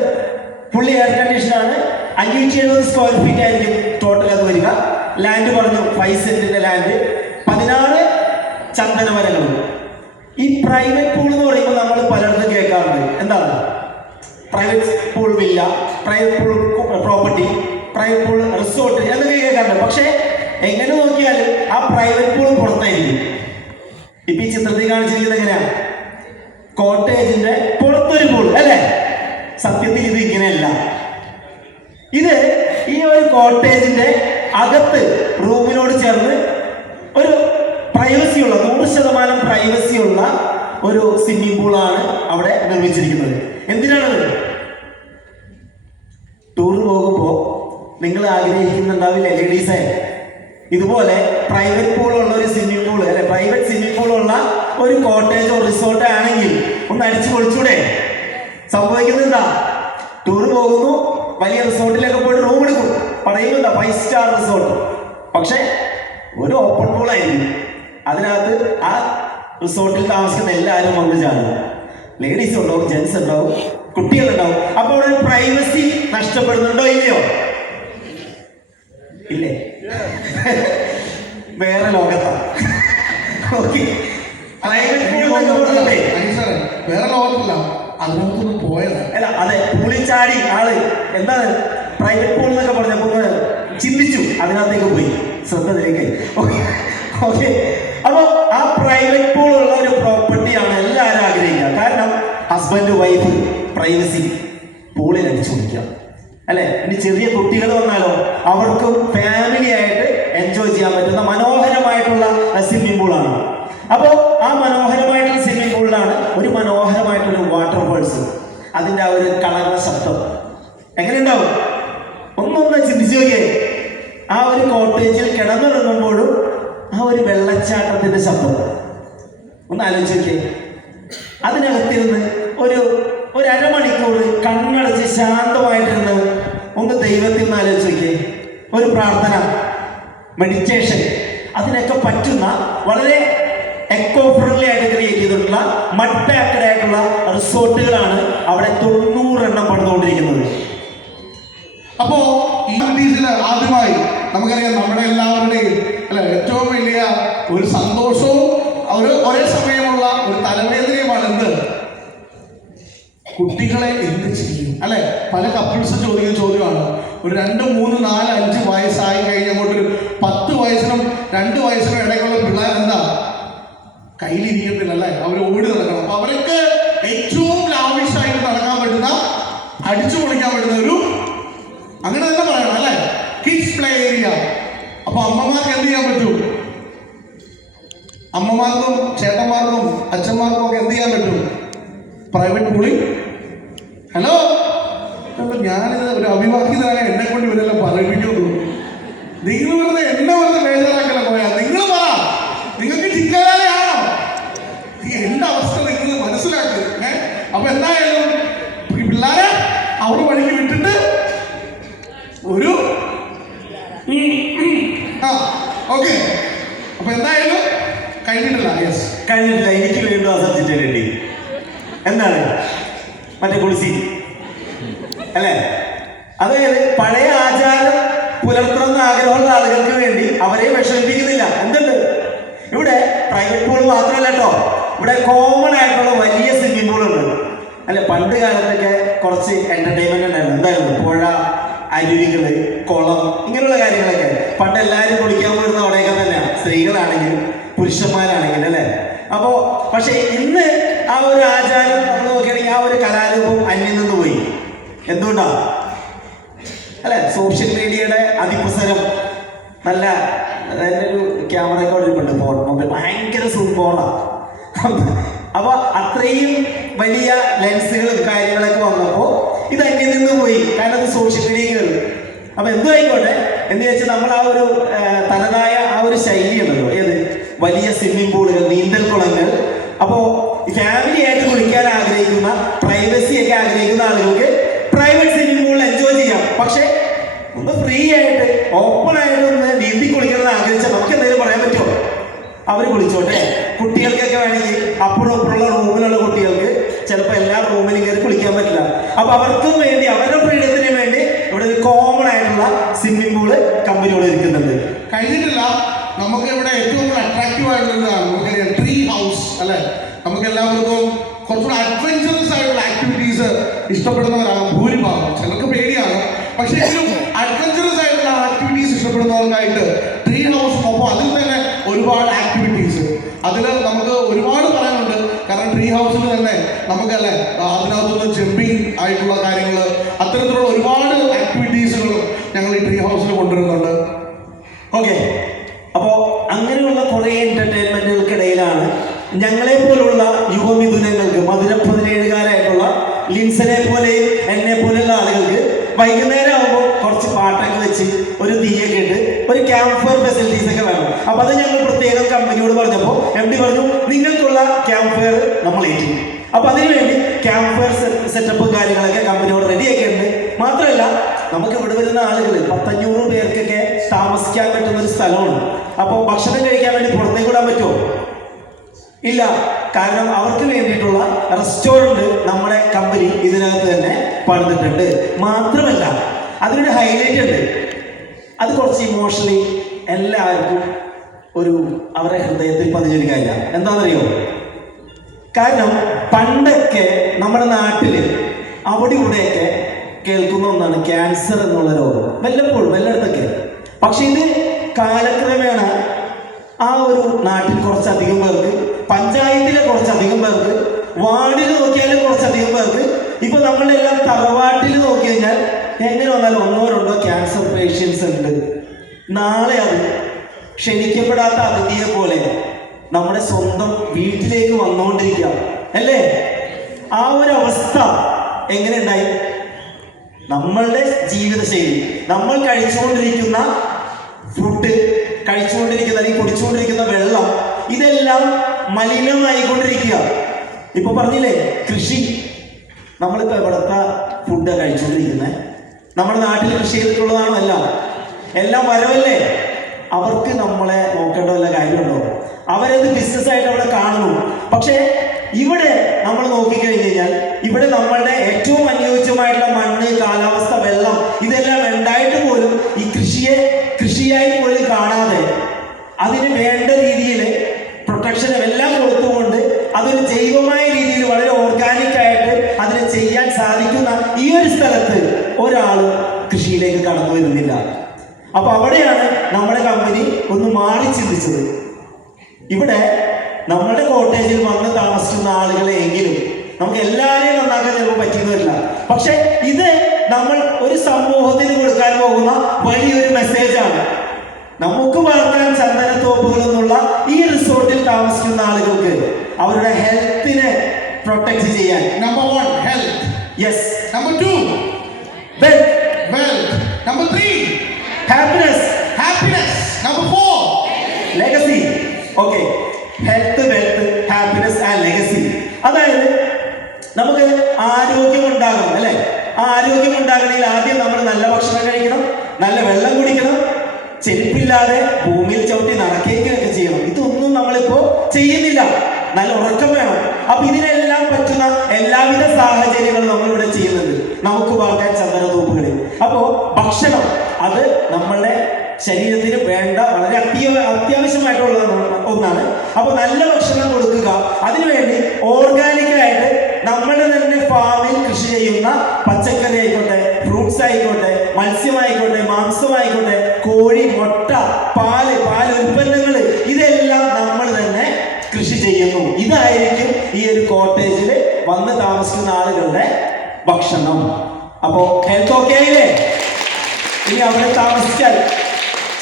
ഫുള്ളി എയർ കണ്ടീഷൻ ആണ്. 570 സ്ക്വയർ ഫീറ്റ് ആയിരിക്കും ടോട്ടൽ അത് വരിക. ലാൻഡ് പറഞ്ഞു 5 സെന്റിന്റെ ലാൻഡ്, 16 ചന്ദനമരങ്ങളും. ഈ പ്രൈവറ്റ് പൂൾ എന്ന് പറയുമ്പോൾ നമ്മൾ പലയിടത്തും കേൾക്കാറുണ്ട്, എന്താണ് private pool villa, private pool property, private pool resort എന്നൊക്കെ കേൾക്കാറുണ്ട്. പക്ഷെ എങ്ങനെ നോക്കിയാലും ആ പ്രൈവറ്റ് പൂൾ പുറത്തായിരിക്കും. ഇപ്പൊ ഈ ചിത്രത്തിൽ കാണിച്ചിരിക്കുന്നത് എങ്ങനെയാണ്, കോട്ടേജിന്റെ പുറത്തൊരു പൂൾ അല്ലേ? സത്യത്തിൽ ഇത് ഇങ്ങനെയല്ല. ഇത് ഈ ഒരു കോട്ടേജിന്റെ അകത്ത് റൂമിനോട് ചേർന്ന് ഒരു പ്രൈവസിയുള്ള 100% പ്രൈവസിയുള്ള ഒരു സ്വിമ്മിംഗ് പൂളാണ് അവിടെ നിർമ്മിച്ചിരിക്കുന്നത്. എന്തിനാണത്? ടൂർ പോകുമ്പോൾ നിങ്ങൾ ആഗ്രഹിക്കുന്നുണ്ടാവില്ല ലേഡീസെ, ഇതുപോലെ പ്രൈവറ്റ് പൂളുള്ള ഒരു സ്വിമ്മിംഗ് പൂൾ അല്ലെ, പ്രൈവറ്റ് സ്വിമ്മിംഗ് പൂളുള്ള ഒരു കോട്ടേജോ റിസോർട്ടോ ആണെങ്കിൽ ഒന്ന് അടിച്ചു പൊളിച്ചൂടെ? സംഭവിക്കുന്നത് എന്താ, ടൂർ പോകുന്നു, വലിയ റിസോർട്ടിലൊക്കെ പോയിട്ട് റൂം എടുക്കും, പറയുന്നത് 5 സ്റ്റാർ റിസോർട്ട്, പക്ഷെ ഒരു ഓപ്പൺ പൂളായിരിക്കും. അതിനകത്ത് ആ റിസോർട്ടിൽ താമസിക്കുന്ന എല്ലാവരും വന്ന് ചാടും. ലേഡീസ് ഉണ്ടാവും, ജെന്റ്സ് ഉണ്ടാവും, കുട്ടികളുണ്ടാവും. അപ്പോൾ ഒരു പ്രൈവസി നഷ്ടപ്പെടുന്നുണ്ടോ ഇല്ലയോ? ഇല്ലേ? വേറെ ലോകത്താണ്. ഓക്കെ, പ്രൈവറ്റ് പൂൾ എന്നൊക്കെ പറഞ്ഞിട്ടേ വേറെ ലോകത്തില്ല, അതിനകത്തൊന്നും പോയത് അല്ല. അതെ, പൂളിച്ചാടി ആള് എന്താണ് പ്രൈവറ്റ് പൂൾ എന്നൊക്കെ പറഞ്ഞപ്പോ ചിന്തിച്ചു, അതിനകത്തേക്ക് പോയി, ശ്രദ്ധ തിരികെ. ഓക്കെ, അപ്പൊ ആ പ്രൈവറ്റ് പൂൾ ഉള്ള ഒരു പ്രോപ്പർട്ടിയാണ് എല്ലാവരും ആഗ്രഹിക്കുക. കാരണം ഹസ്ബൻഡ് വൈഫ് പ്രൈവസി, പൂളിൽ അടിച്ചു കുടിക്കാം അല്ലെ. ഇനി ചെറിയ കുട്ടികൾ വന്നാലോ അവർക്കും ഫാമിലി ആയിട്ട് എൻജോയ് ചെയ്യാൻ പറ്റുന്ന മനോഹരമായിട്ടുള്ള സ്വിമ്മിംഗ് പൂളാണ്. അപ്പോൾ ആ മനോഹരമായിട്ടുള്ള സ്വിമ്മിംഗ് പൂളിലാണ് ഒരു മനോഹരമായിട്ടൊരു വാട്ടർഫോൾസ്, അതിൻ്റെ ആ ഒരു കളകള ശബ്ദം എങ്ങനെ ഉണ്ടാവും? ഒന്നൊന്ന് ചിന്തിച്ചു നോക്കിയേ. ആ ഒരു കോട്ടേജിൽ കിടന്നുറങ്ങുമ്പോഴും ആ ഒരു വെള്ളച്ചാട്ടത്തിന്റെ ശബ്ദം ഒന്ന് ആലോചിച്ച് നോക്കിയേ. അതിനകത്തിരുന്ന് ഒരു അരമണിക്കൂർ കണ്ണടച്ച് ശാന്തമായിട്ടിരുന്ന് ഒന്ന് ദൈവത്തിൽ നിന്ന് ആലോചിച്ച് നോക്കിയേ. ഒരു പ്രാർത്ഥന, മെഡിറ്റേഷൻ, അതിനൊക്കെ പറ്റുന്ന വളരെ എക്കോ ഫ്രണ്ട്ലി ആയിട്ട് ക്രിയേറ്റ് ചെയ്തിട്ടുള്ള മഡ് പാക്ഡ് ആയിട്ടുള്ള റിസോർട്ടുകളാണ് അവിടെ 90 എണ്ണം പണിതുകൊണ്ടിരിക്കുന്നത്. അപ്പോ ഈ ആദ്യമായി നമുക്കറിയാം നമ്മുടെ എല്ലാവരുടെയും അല്ലെ ഏറ്റവും വലിയ ഒരു സന്തോഷവും ഒരേ സമയമുള്ള ഒരു തലവേദനയുമാണ് എന്ത്? കുട്ടികളെ എന്ത് ചെയ്യും അല്ലെ? പല കപ്പിൾസ് ചോദിക്കുന്ന ചോദ്യമാണ്. ഒരു 2, 3, 4, 5 വയസ്സായി കഴിഞ്ഞ് അങ്ങോട്ടൊരു 10 വയസ്സിനും 2 വയസ്സിനും ഇടയ്ക്കുള്ള പിള്ളേർ എന്താ കയ്യിലിരിക്കത്തില്ല അല്ലെ? അവർ ഓടി നടക്കണം. അപ്പൊ അവർക്ക് ഏറ്റവും ലാവിഷായിട്ട് നടക്കാൻ പറ്റുന്ന, അടിച്ചു പൊളിക്കാൻ പറ്റുന്ന ഒരു, അങ്ങനെ തന്നെ പറയണം അല്ലെ, കിഡ്സ് പ്ലേ ഏരിയ. അപ്പൊ അമ്മമാർക്ക് എന്ത് ചെയ്യാൻ പറ്റും? അമ്മമാർക്കും ചേട്ടന്മാർക്കും അച്ഛന്മാർക്കും ഒക്കെ എന്ത് ചെയ്യാൻ പറ്റും? Private pooling. ഹലോ, ഞാനിത് ഒരു അവിവാഹിതനായ എന്നെ കൊണ്ട് ഇവരെല്ലാം പറയിപ്പിക്കുന്നു. നിങ്ങൾ വെറുതെ ബേജാറാക്കല പോയാ. നിങ്ങൾ പറ, നിങ്ങൾക്ക് ചിക്കനാണോ? എന്റെ അവസ്ഥ നിങ്ങൾ മനസ്സിലാക്കുക. അപ്പൊ എന്തായാലും പിള്ളേരെ അവിടെ വഴിക്ക് വിട്ടിട്ട് ഒരു ഓക്കെ. അപ്പൊ എന്തായാലും കഴിഞ്ഞിട്ടില്ല. യെസ്, കഴിഞ്ഞിട്ടില്ല. എനിക്ക് വീണ്ടും ആ സബ്ജക്റ്റ് വേണ്ടി എന്താണ് മറ്റേ കുളിസി അല്ലേ? അതായത് പഴയ ആചാരം പുലർത്തണമെന്ന് ആഗ്രഹമുള്ള ആളുകൾക്ക് വേണ്ടി അവരെ വിഷമിപ്പിക്കുന്നില്ല. എന്തുണ്ട് ഇവിടെ? പ്രൈവറ്റ് പൂൾ മാത്രമല്ല കേട്ടോ, ഇവിടെ കോമൺ ആയിട്ടുള്ള വലിയ സ്വിമ്മിംഗ് പൂൾ ഉണ്ട് അല്ലെ? പണ്ട് കാലത്തൊക്കെ കുറച്ച് എന്റർടൈൻമെന്റ് ഉണ്ടായിരുന്നു. എന്തായിരുന്നു? പുഴ, അരുവികള്, കുളം, ഇങ്ങനെയുള്ള കാര്യങ്ങളൊക്കെ പണ്ട് എല്ലാവരും കുളിക്കാൻ പോയിരുന്ന അവിടെയൊക്കെ തന്നെയാണ്, സ്ത്രീകളാണെങ്കിലും പുരുഷന്മാരാണെങ്കിലും അല്ലേ? അപ്പോ പക്ഷെ ഇന്ന് ആ ഒരു ആചാരം നമ്മൾ നോക്കുകയാണെങ്കിൽ ആ ഒരു കലാരൂപം അന്യം നിന്ന് പോയി. എന്തുകൊണ്ടാ അല്ലെ? സോഷ്യൽ മീഡിയയുടെ അതിപ്രസരം. നല്ല അതിൻ്റെ ഒരു ക്യാമറയൊക്കെ ഒരുപ്പുണ്ട്, ഫോൺ മൊബൈൽ, ഭയങ്കര സൂപ്പറാ. അപ്പൊ അത്രയും വലിയ ലെൻസുകളും കാര്യങ്ങളൊക്കെ വന്നപ്പോൾ ഇത് അന്യം നിന്ന് പോയി. കാരണം അത് സോഷ്യൽ മീഡിയ കയറി. അപ്പൊ എന്തു ആയിക്കോട്ടെ എന്ന് വെച്ചാൽ നമ്മൾ ആ ഒരു തനതായ ആ ഒരു ശൈലി ഉണ്ടല്ലോ, ഏത് വലിയ സ്വിമ്മിംഗ് പൂളുകൾ, നീന്തൽ കുളങ്ങൾ. അപ്പോ ഫാമിലി ആയിട്ട് കുളിക്കാൻ ആഗ്രഹിക്കുന്ന, പ്രൈവസി ഒക്കെ ആഗ്രഹിക്കുന്ന ആളുകൾക്ക് പ്രൈവറ്റ് സ്വിമ്മിംഗ് പൂളിൽ എൻജോയ് ചെയ്യാം. പക്ഷെ ഒന്ന് ഫ്രീ ആയിട്ട് ഓപ്പൺ ആയിട്ട് ഒന്ന് നീന്തി കുളിക്കണമെന്ന് ആഗ്രഹിച്ചാൽ നമുക്ക് എന്തെങ്കിലും പറയാൻ പറ്റുമോ? അവർ കുളിച്ചോട്ടെ. കുട്ടികൾക്കൊക്കെ വേണമെങ്കിൽ അപ്പുറം അപ്പുറമുള്ള റൂമിലുള്ള കുട്ടികൾക്ക് ചിലപ്പോൾ എല്ലാ റൂമിലും കയറി കുളിക്കാൻ പറ്റില്ല. അപ്പൊ അവർക്കും വേണ്ടി, അവരുടെ ഫ്രീഡത്തിന് വേണ്ടി ഇവിടെ ഒരു കോമൺ ആയിട്ടുള്ള സ്വിമ്മിംഗ് പൂള് കമ്പനിയോട് ഇരിക്കുന്നുണ്ട്. കഴിഞ്ഞിട്ടില്ല. നമുക്ക് ഇവിടെ ഏറ്റവും അട്രാക്റ്റീവ് ആയിട്ടുള്ളതാണ് നമുക്കറിയാം ട്രീ ഹൗസ് അല്ലെ? നമുക്ക് എല്ലാവർക്കും കുറച്ചുകൂടെ അഡ്വഞ്ചറസ് ആയിട്ടുള്ള ആക്ടിവിറ്റീസ് ഇഷ്ടപ്പെടുന്നവരാണ് ഭൂരിഭാഗം. ചിലർക്ക് പേടിയാണ്, പക്ഷേ എങ്കിലും അഡ്വഞ്ചറസ് ആയിട്ടുള്ള ആക്ടിവിറ്റീസ് ഇഷ്ടപ്പെടുന്നവർക്കായിട്ട് ട്രീ ഹൗസ്. അപ്പോൾ അതിൽ തന്നെ ഒരുപാട് ആക്ടിവിറ്റീസ്, അതിൽ നമുക്ക് ഒരുപാട് പറയാനുണ്ട്. കാരണം ട്രീ ഹൗസിൽ തന്നെ നമുക്കല്ലേ അതിനകത്തുനിന്ന് ജമ്പിങ് ആയിട്ടുള്ള കാര്യങ്ങൾ, അത്തരത്തിലുള്ള ഒരുപാട് ആക്ടിവിറ്റീസുകളും ഞങ്ങൾ ഈ ട്രീ ഹൗസിൽ കൊണ്ടുവരുന്നുണ്ട്. ഓക്കെ, അപ്പോൾ അങ്ങനെയുള്ള കുറേ എന്റർടൈൻമെന്റുകൾക്കിടയിലാണ് ഞങ്ങളെ പോലുള്ള യുവമിഥുനങ്ങൾക്ക്, മധുര 17കാരായിട്ടുള്ള ലിൻസനെ പോലെയും എന്നെ പോലെയുള്ള ആളുകൾക്ക് വൈകുന്നേരം ആകുമ്പോൾ കുറച്ച് പാട്ടൊക്കെ വെച്ച് ഒരു തീയൊക്കെ ഇട്ട് ഒരു ക്യാമ്പ് ഫയർ ഫെസിലിറ്റീസ് ഒക്കെ വേണം. അപ്പൊ അത് ഞങ്ങൾ പ്രത്യേകം കമ്പനിയോട് പറഞ്ഞപ്പോൾ MD പറഞ്ഞു നിങ്ങൾക്കുള്ള ക്യാമ്പ് ഫയർ നമ്മൾ ഏറ്റു. അപ്പൊ അതിനുവേണ്ടി ക്യാമ്പ് ഫയർ സെറ്റപ്പും കാര്യങ്ങളൊക്കെ കമ്പനിയോട് റെഡിയാക്കിയിട്ടുണ്ട്. മാത്രമല്ല നമുക്ക് ഇവിടെ വരുന്ന ആളുകൾ 500 പേർക്കൊക്കെ താമസിക്കാൻ പറ്റുന്ന ഒരു സ്ഥലമാണ്. അപ്പോൾ ഭക്ഷണം കഴിക്കാൻ വേണ്ടി പുറത്തേക്ക് വിടാൻ പറ്റുമോ? ഇല്ല. കാരണം അവർക്ക് വേണ്ടിയിട്ടുള്ള റെസ്റ്റോറൻറ്റ് നമ്മുടെ കമ്പനി ഇതിനകത്ത് തന്നെ പണിതിട്ടുണ്ട്. മാത്രമല്ല അതിനൊരു ഹൈലൈറ്റ് ഉണ്ട്. അത് കുറച്ച് ഇമോഷണലി എല്ലാവർക്കും ഒരു അവരുടെ ഹൃദയത്തിൽ പതിഞ്ഞൊരു കാര്യമാണ്. എന്താണെന്നറിയോ? കാരണം പണ്ടൊക്കെ നമ്മുടെ നാട്ടിൽ അവിടെ ഇവിടെയൊക്കെ കേൾക്കുന്ന ഒന്നാണ് ക്യാൻസർ എന്നുള്ള രോഗം, വല്ലപ്പോഴും എല്ലായിടത്തൊക്കെ. പക്ഷെ ഇത് കാലക്രമേണ ആ ഒരു നാട്ടിൽ കുറച്ചധികം പേർക്ക്, പഞ്ചായത്തിലെ കുറച്ചധികം പേർക്ക്, വാർഡിൽ നോക്കിയാലും കുറച്ചധികം പേർക്ക്, ഇപ്പൊ നമ്മളെല്ലാം തറവാട്ടിൽ നോക്കി കഴിഞ്ഞാൽ എങ്ങനെ വന്നാലും 1-2 ക്യാൻസർ പേഷ്യൻസ് ഉണ്ട്. നാളെ അത് ക്ഷണിക്കപ്പെടാത്ത അതിഥിയെ പോലെ നമ്മുടെ സ്വന്തം വീട്ടിലേക്ക് വന്നുകൊണ്ടിരിക്കുക. അല്ലേ? ആ ഒരു അവസ്ഥ എങ്ങനെ ഉണ്ടായി? നമ്മളുടെ ജീവിതശൈലി, നമ്മൾ കഴിച്ചുകൊണ്ടിരിക്കുന്ന ഫുഡ്, കഴിച്ചുകൊണ്ടിരിക്കുന്ന അല്ലെങ്കിൽ കുടിച്ചുകൊണ്ടിരിക്കുന്ന വെള്ളം, ഇതെല്ലാം മലിനമായിക്കൊണ്ടിരിക്കുക. ഇപ്പൊ പറഞ്ഞില്ലേ കൃഷി, നമ്മളിപ്പോ എവിടത്തെ ഫുഡ് കഴിച്ചുകൊണ്ടിരിക്കുന്നത്? നമ്മുടെ നാട്ടിൽ കൃഷി ചെയ്തിട്ടുള്ളതാണോ? എല്ലാം വരവല്ലേ? അവർക്ക് നമ്മളെ നോക്കേണ്ട വല്ല കാര്യമുണ്ടോ? അവരത് ബിസിനസ്സായിട്ട് അവിടെ കാണുന്നു. പക്ഷേ ഇവിടെ നമ്മൾ നോക്കിക്കഴിഞ്ഞ് കഴിഞ്ഞാൽ ഇവിടെ നമ്മളുടെ ഏറ്റവും അനുയോജ്യമായിട്ടുള്ള മണ്ണ്, കാലാവസ്ഥ, വെള്ളം ഇതെല്ലാം ഉണ്ടായിട്ട് പോലും ഈ കൃഷിയായി പോലും കാണാതെ അതിന് വേണ്ട രീതിയിൽ പ്രൊട്ടക്ഷനും എല്ലാം കൊടുത്തുകൊണ്ട് അതൊരു ജൈവമായ രീതിയിൽ വളരെ ഓർഗാനിക് ആയിട്ട് അതിനെ ചെയ്യാൻ സാധിക്കുന്ന ഈ ഒരു സ്ഥലത്ത് ഒരാൾ കൃഷിയിലേക്ക് കടന്നു വരുന്നില്ല. അപ്പൊ അവിടെയാണ് നമ്മുടെ കമ്പനി ഒന്ന് മാറി ചിന്തിച്ചത്. ഇവിടെ നമ്മുടെ കോട്ടേജിൽ വന്ന് താമസിക്കുന്ന ആളുകളെ എങ്കിലും നമുക്ക് എല്ലാവരെയും നന്നാക്കാൻ ചിലപ്പോൾ പറ്റിയെന്ന് വരില്ല. പക്ഷെ ഇത് നമ്മൾ ഒരു സമൂഹത്തിന് കൊടുക്കാൻ പോകുന്ന വലിയൊരു മെസ്സേജാണ്. നമുക്ക് വളർത്താൻ ചന്ദനത്തോപ്പുകൾ എന്നുള്ള ഈ റിസോർട്ടിൽ താമസിക്കുന്ന ആളുകൾക്ക് അവരുടെ ഹെൽത്തിനെ പ്രൊട്ടക്ട് ചെയ്യാൻ number 1 health, yes. Number 2 wealth, number 3 happiness, number 4 legacy. Okay, health, wealth, happiness and legacy. അതായത് നമുക്ക് ആരോഗ്യം ഉണ്ടാകണം അല്ലെ? ആ ആരോഗ്യം ഉണ്ടാകണമെങ്കിൽ ആദ്യം നമ്മൾ നല്ല ഭക്ഷണം കഴിക്കണം, നല്ല വെള്ളം കുടിക്കണം, ചെരുപ്പില്ലാതെ ഭൂമിയിൽ ചവിട്ടി നടക്കുകയൊക്കെ ചെയ്യണം. ഇതൊന്നും നമ്മളിപ്പോ ചെയ്യുന്നില്ല. നല്ല ഉറക്കം വേണം. അപ്പൊ ഇതിനെല്ലാം പറ്റുന്ന എല്ലാവിധ സാഹചര്യങ്ങളും നമ്മളിവിടെ ചെയ്യുന്നുണ്ട്, നമുക്ക് വളർത്താൻ ചന്ദനത്തോപ്പുകളിൽ. അപ്പോ ഭക്ഷണം അത് നമ്മളുടെ ശരീരത്തിന് വേണ്ട വളരെ അത്യാവശ്യമായിട്ടുള്ള ഒന്നാണ്. അപ്പൊ നല്ല ഭക്ഷണം കൊടുക്കുക. അതിനുവേണ്ടി ഓർഗാനിക്കായിട്ട് നമ്മുടെ തന്നെ ഫാമിൽ കൃഷി ചെയ്യുന്ന പച്ചക്കറി ആയിക്കോട്ടെ, ഫ്രൂട്ട്സ് ആയിക്കോട്ടെ, മത്സ്യമായിക്കോട്ടെ, മാംസമായിക്കോട്ടെ, കോഴി, മുട്ട, പാല് ഉൽപ്പന്നങ്ങൾ ഇതെല്ലാം നമ്മൾ തന്നെ കൃഷി ചെയ്യുന്നു. ഇതായിരിക്കും ഈ ഒരു കോട്ടേജിൽ വന്ന് താമസിക്കുന്ന ആളുകളുടെ ഭക്ഷണം. അപ്പോ ഹെൽത്ത് ഓക്കെ ആയില്ലേ? ഇനി അവിടെ താമസിച്ചാൽ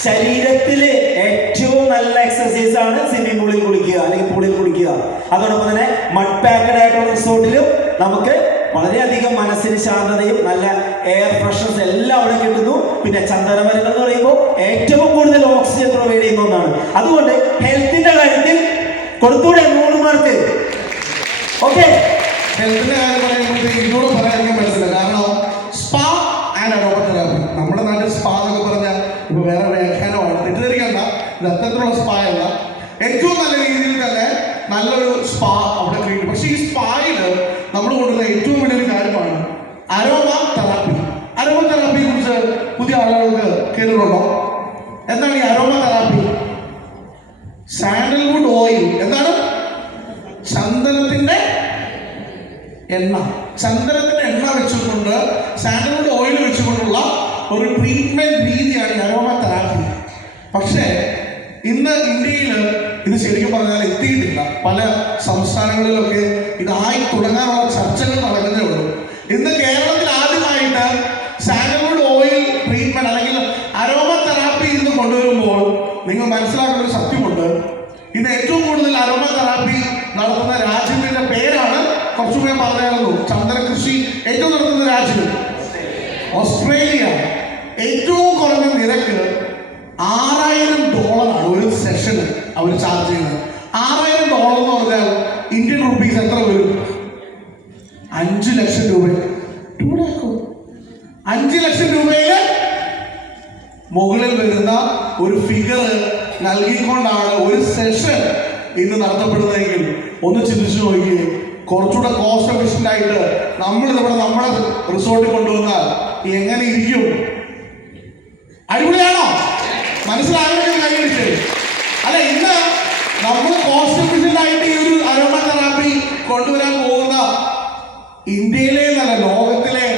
ശരീരത്തിൽ ഏറ്റവും നല്ല എക്സസൈസ് ആണ് സ്വിമ്മിംഗ് പൂളിൽ കുളിക്കുക അല്ലെങ്കിൽ പൂളിൽ കുളിക്കുക. അതോടൊപ്പം തന്നെ മഡ് പാക്കഡ് ആയിട്ടുള്ള റിസോർട്ടിലും നമുക്ക് വളരെയധികം മനസ്സിന് ശാന്തതയും നല്ല എയർ ഫ്രഷ്നസ് എല്ലാം അവിടെ കിട്ടുന്നു. പിന്നെ ചന്ദനമരങ്ങൾ എന്ന് പറയുമ്പോൾ ഏറ്റവും കൂടുതൽ ഓക്സിജൻ പ്രൊവൈഡ് ചെയ്യുന്ന ഒന്നാണ്. അതുകൊണ്ട് ഹെൽത്തിന്റെ കാര്യത്തിൽ കൊടുത്തൂടെ 100 മാർക്ക്. ഓക്കെ, ഹെൽത്തിന്റെ കാര്യം പറയുമ്പോഴത്തേക്ക് ഇതോട് പറയാൻ പറ്റില്ല. കാരണം സ്പാ ആൻഡ് അരോമതെറാപ്പി, നമ്മുടെ നാട്ടിൽ സ്പാ എന്നൊക്കെ പറഞ്ഞാൽ ഇപ്പൊ വേറെ വ്യാഖ്യാനമാണ്, തെറ്റിദ്ധരിക്കണ്ട. ഇത് അത്തരത്തിലുള്ള സ്പാ അല്ല. ഏറ്റവും നല്ല രീതിയിൽ തന്നെ നല്ലൊരു സ്പാ അവിടെ ക്രിയേറ്റ്. പക്ഷെ ഈ സ്പായില് നമ്മൾ കൊണ്ടുവരുന്ന ഏറ്റവും വലിയൊരു കാര്യമാണ് അരോമ തെറാപ്പി. അരോമ തെറാപ്പിയെ കുറിച്ച് പുതിയ ആളുകൾക്ക് കേട്ടിട്ടുണ്ടോ? എന്താണ് ഈ അരോമ തെറാപ്പി? സാൻഡൽവുഡ് ഓയിൽ, എന്താണ്? ചന്ദനത്തിന്റെ എണ്ണ വെച്ചുകൊണ്ട്, സാൻഡൽവുഡ് ഓയിൽ വെച്ചുകൊണ്ടുള്ള ഒരു ട്രീറ്റ്മെന്റ് രീതിയാണ് അരോമ തെറാപ്പി. പക്ഷേ ഇന്ന് ഇന്ത്യയിൽ ഇത് ശരിക്കും പറഞ്ഞാൽ എത്തിയിട്ടില്ല. പല സംസ്ഥാനങ്ങളിലൊക്കെ ഇതായി തുടങ്ങാനുള്ള ചർച്ചകൾ നടക്കുന്നേ ഉള്ളൂ. ഇന്ന് കേരളത്തിൽ ആദ്യമായിട്ട് സാൻഡൽവുഡ് ഓയിൽ ട്രീറ്റ്മെന്റ് അല്ലെങ്കിൽ അരോമ തെറാപ്പി ഇന്ന് കൊണ്ടുവരുമ്പോൾ നിങ്ങൾ മനസ്സിലാക്കുന്ന ഒരു സത്യമുണ്ട്. ഇന്ന് ഏറ്റവും കൂടുതൽ അരോമ തെറാപ്പി നടത്തുന്ന രാജ്യത്തിന്റെ പേരാണ്, കുറച്ചുകൂടെ പറഞ്ഞായിരുന്നു, ചന്ദന കൃഷി ഏറ്റവും നടത്തുന്ന രാജ്യം ഓസ്ട്രേലിയ. ഏറ്റവും കുറഞ്ഞ നിരക്ക് $6000 ഒരു സെഷന് അവർ ചാർജ് ചെയ്യുന്നത്. $6000 എന്ന് പറഞ്ഞാൽ ഇന്ത്യൻ റുപ്പീസ് എത്ര വരും? 5 ലക്ഷം രൂപ. 5 ലക്ഷം രൂപയിൽ മുകളിൽ വരുന്ന ഒരു ഫിഗർ നൽകിക്കൊണ്ടാണ് ഒരു സെഷൻ ഇന്ന് നടത്തപ്പെടുന്നതെങ്കിൽ ഒന്ന് ചിന്തിച്ചു നോക്കിയേ. കുറച്ചുകൂടെ കോസ്റ്റ് എഫിഷ്യൻ്റ് ആയിട്ട് നമ്മളിവിടെ നമ്മുടെ റിസോർട്ടിൽ കൊണ്ടുവന്നാൽ എങ്ങനെ ഇരിക്കും? അടിപൊളിയാണോ? മനസ്സിലാകുന്ന കൈയടിച്ച് അല്ല, ഇന്ന് നമ്മൾ കോസ്റ്റ് എഫിഷ്യൻ്റ് ആയിട്ട് ഈ ഒരു അരോമ തെറാപ്പി കൊണ്ടുവരാൻ പോകുന്ന ഇന്ത്യയിലെ നല്ല ലോകത്തിലെ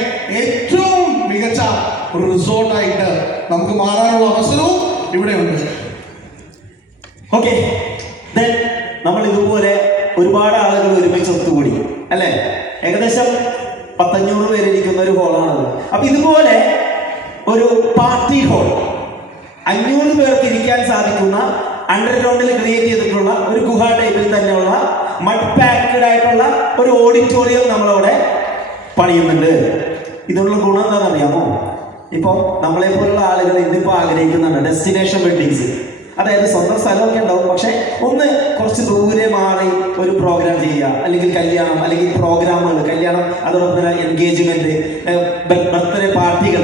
ഏറ്റവും മികച്ച ഒരു റിസോർട്ടായിട്ട് നമുക്ക് മാറാനുള്ള അവസരവും ഇവിടെയുണ്ട്. ഓക്കെ, നമ്മൾ ഇതുപോലെ ഒരുപാട് ആളുകൾ ഒരുമിച്ച് ഒത്തുകൂടി അല്ലേ? ഏകദേശം 500 പേരിരിക്കുന്ന ഒരു ഹോളാണത്. അപ്പൊ ഇതുപോലെ ഒരു പാർട്ടി ഹോൾ 500 പേർക്ക് ഇരിക്കാൻ സാധിക്കുന്ന അണ്ടർഗ്രൗണ്ടിൽ ക്രിയേറ്റ് ചെയ്തിട്ടുള്ള ഒരു ഗുഹ ടൈപ്പിൽ തന്നെയുള്ള മഡ് പാക്ഡ് ആയിട്ടുള്ള ഒരു ഓഡിറ്റോറിയം നമ്മളവിടെ പണിയുന്നുണ്ട്. ഇതിനുള്ള ഗുണം എന്താണെന്ന് അറിയാമോ? ഇപ്പോൾ നമ്മളെ പോലുള്ള ആളുകൾ ഇന്നിപ്പോൾ ആഗ്രഹിക്കുന്നുണ്ട് ഡെസ്റ്റിനേഷൻ വെഡിങ്സ്. അതായത് സ്വന്തം സ്ഥലമൊക്കെ ഉണ്ടാവും, പക്ഷെ ഒന്ന് കുറച്ച് ദൂരെ മാറി ഒരു പ്രോഗ്രാം ചെയ്യുക, അല്ലെങ്കിൽ കല്യാണം, അല്ലെങ്കിൽ പ്രോഗ്രാമുകൾ, കല്യാണം, അതോടൊപ്പം തന്നെ എൻഗേജ്മെന്റ്, ബർത്ത്ഡേ പാർട്ടികൾ,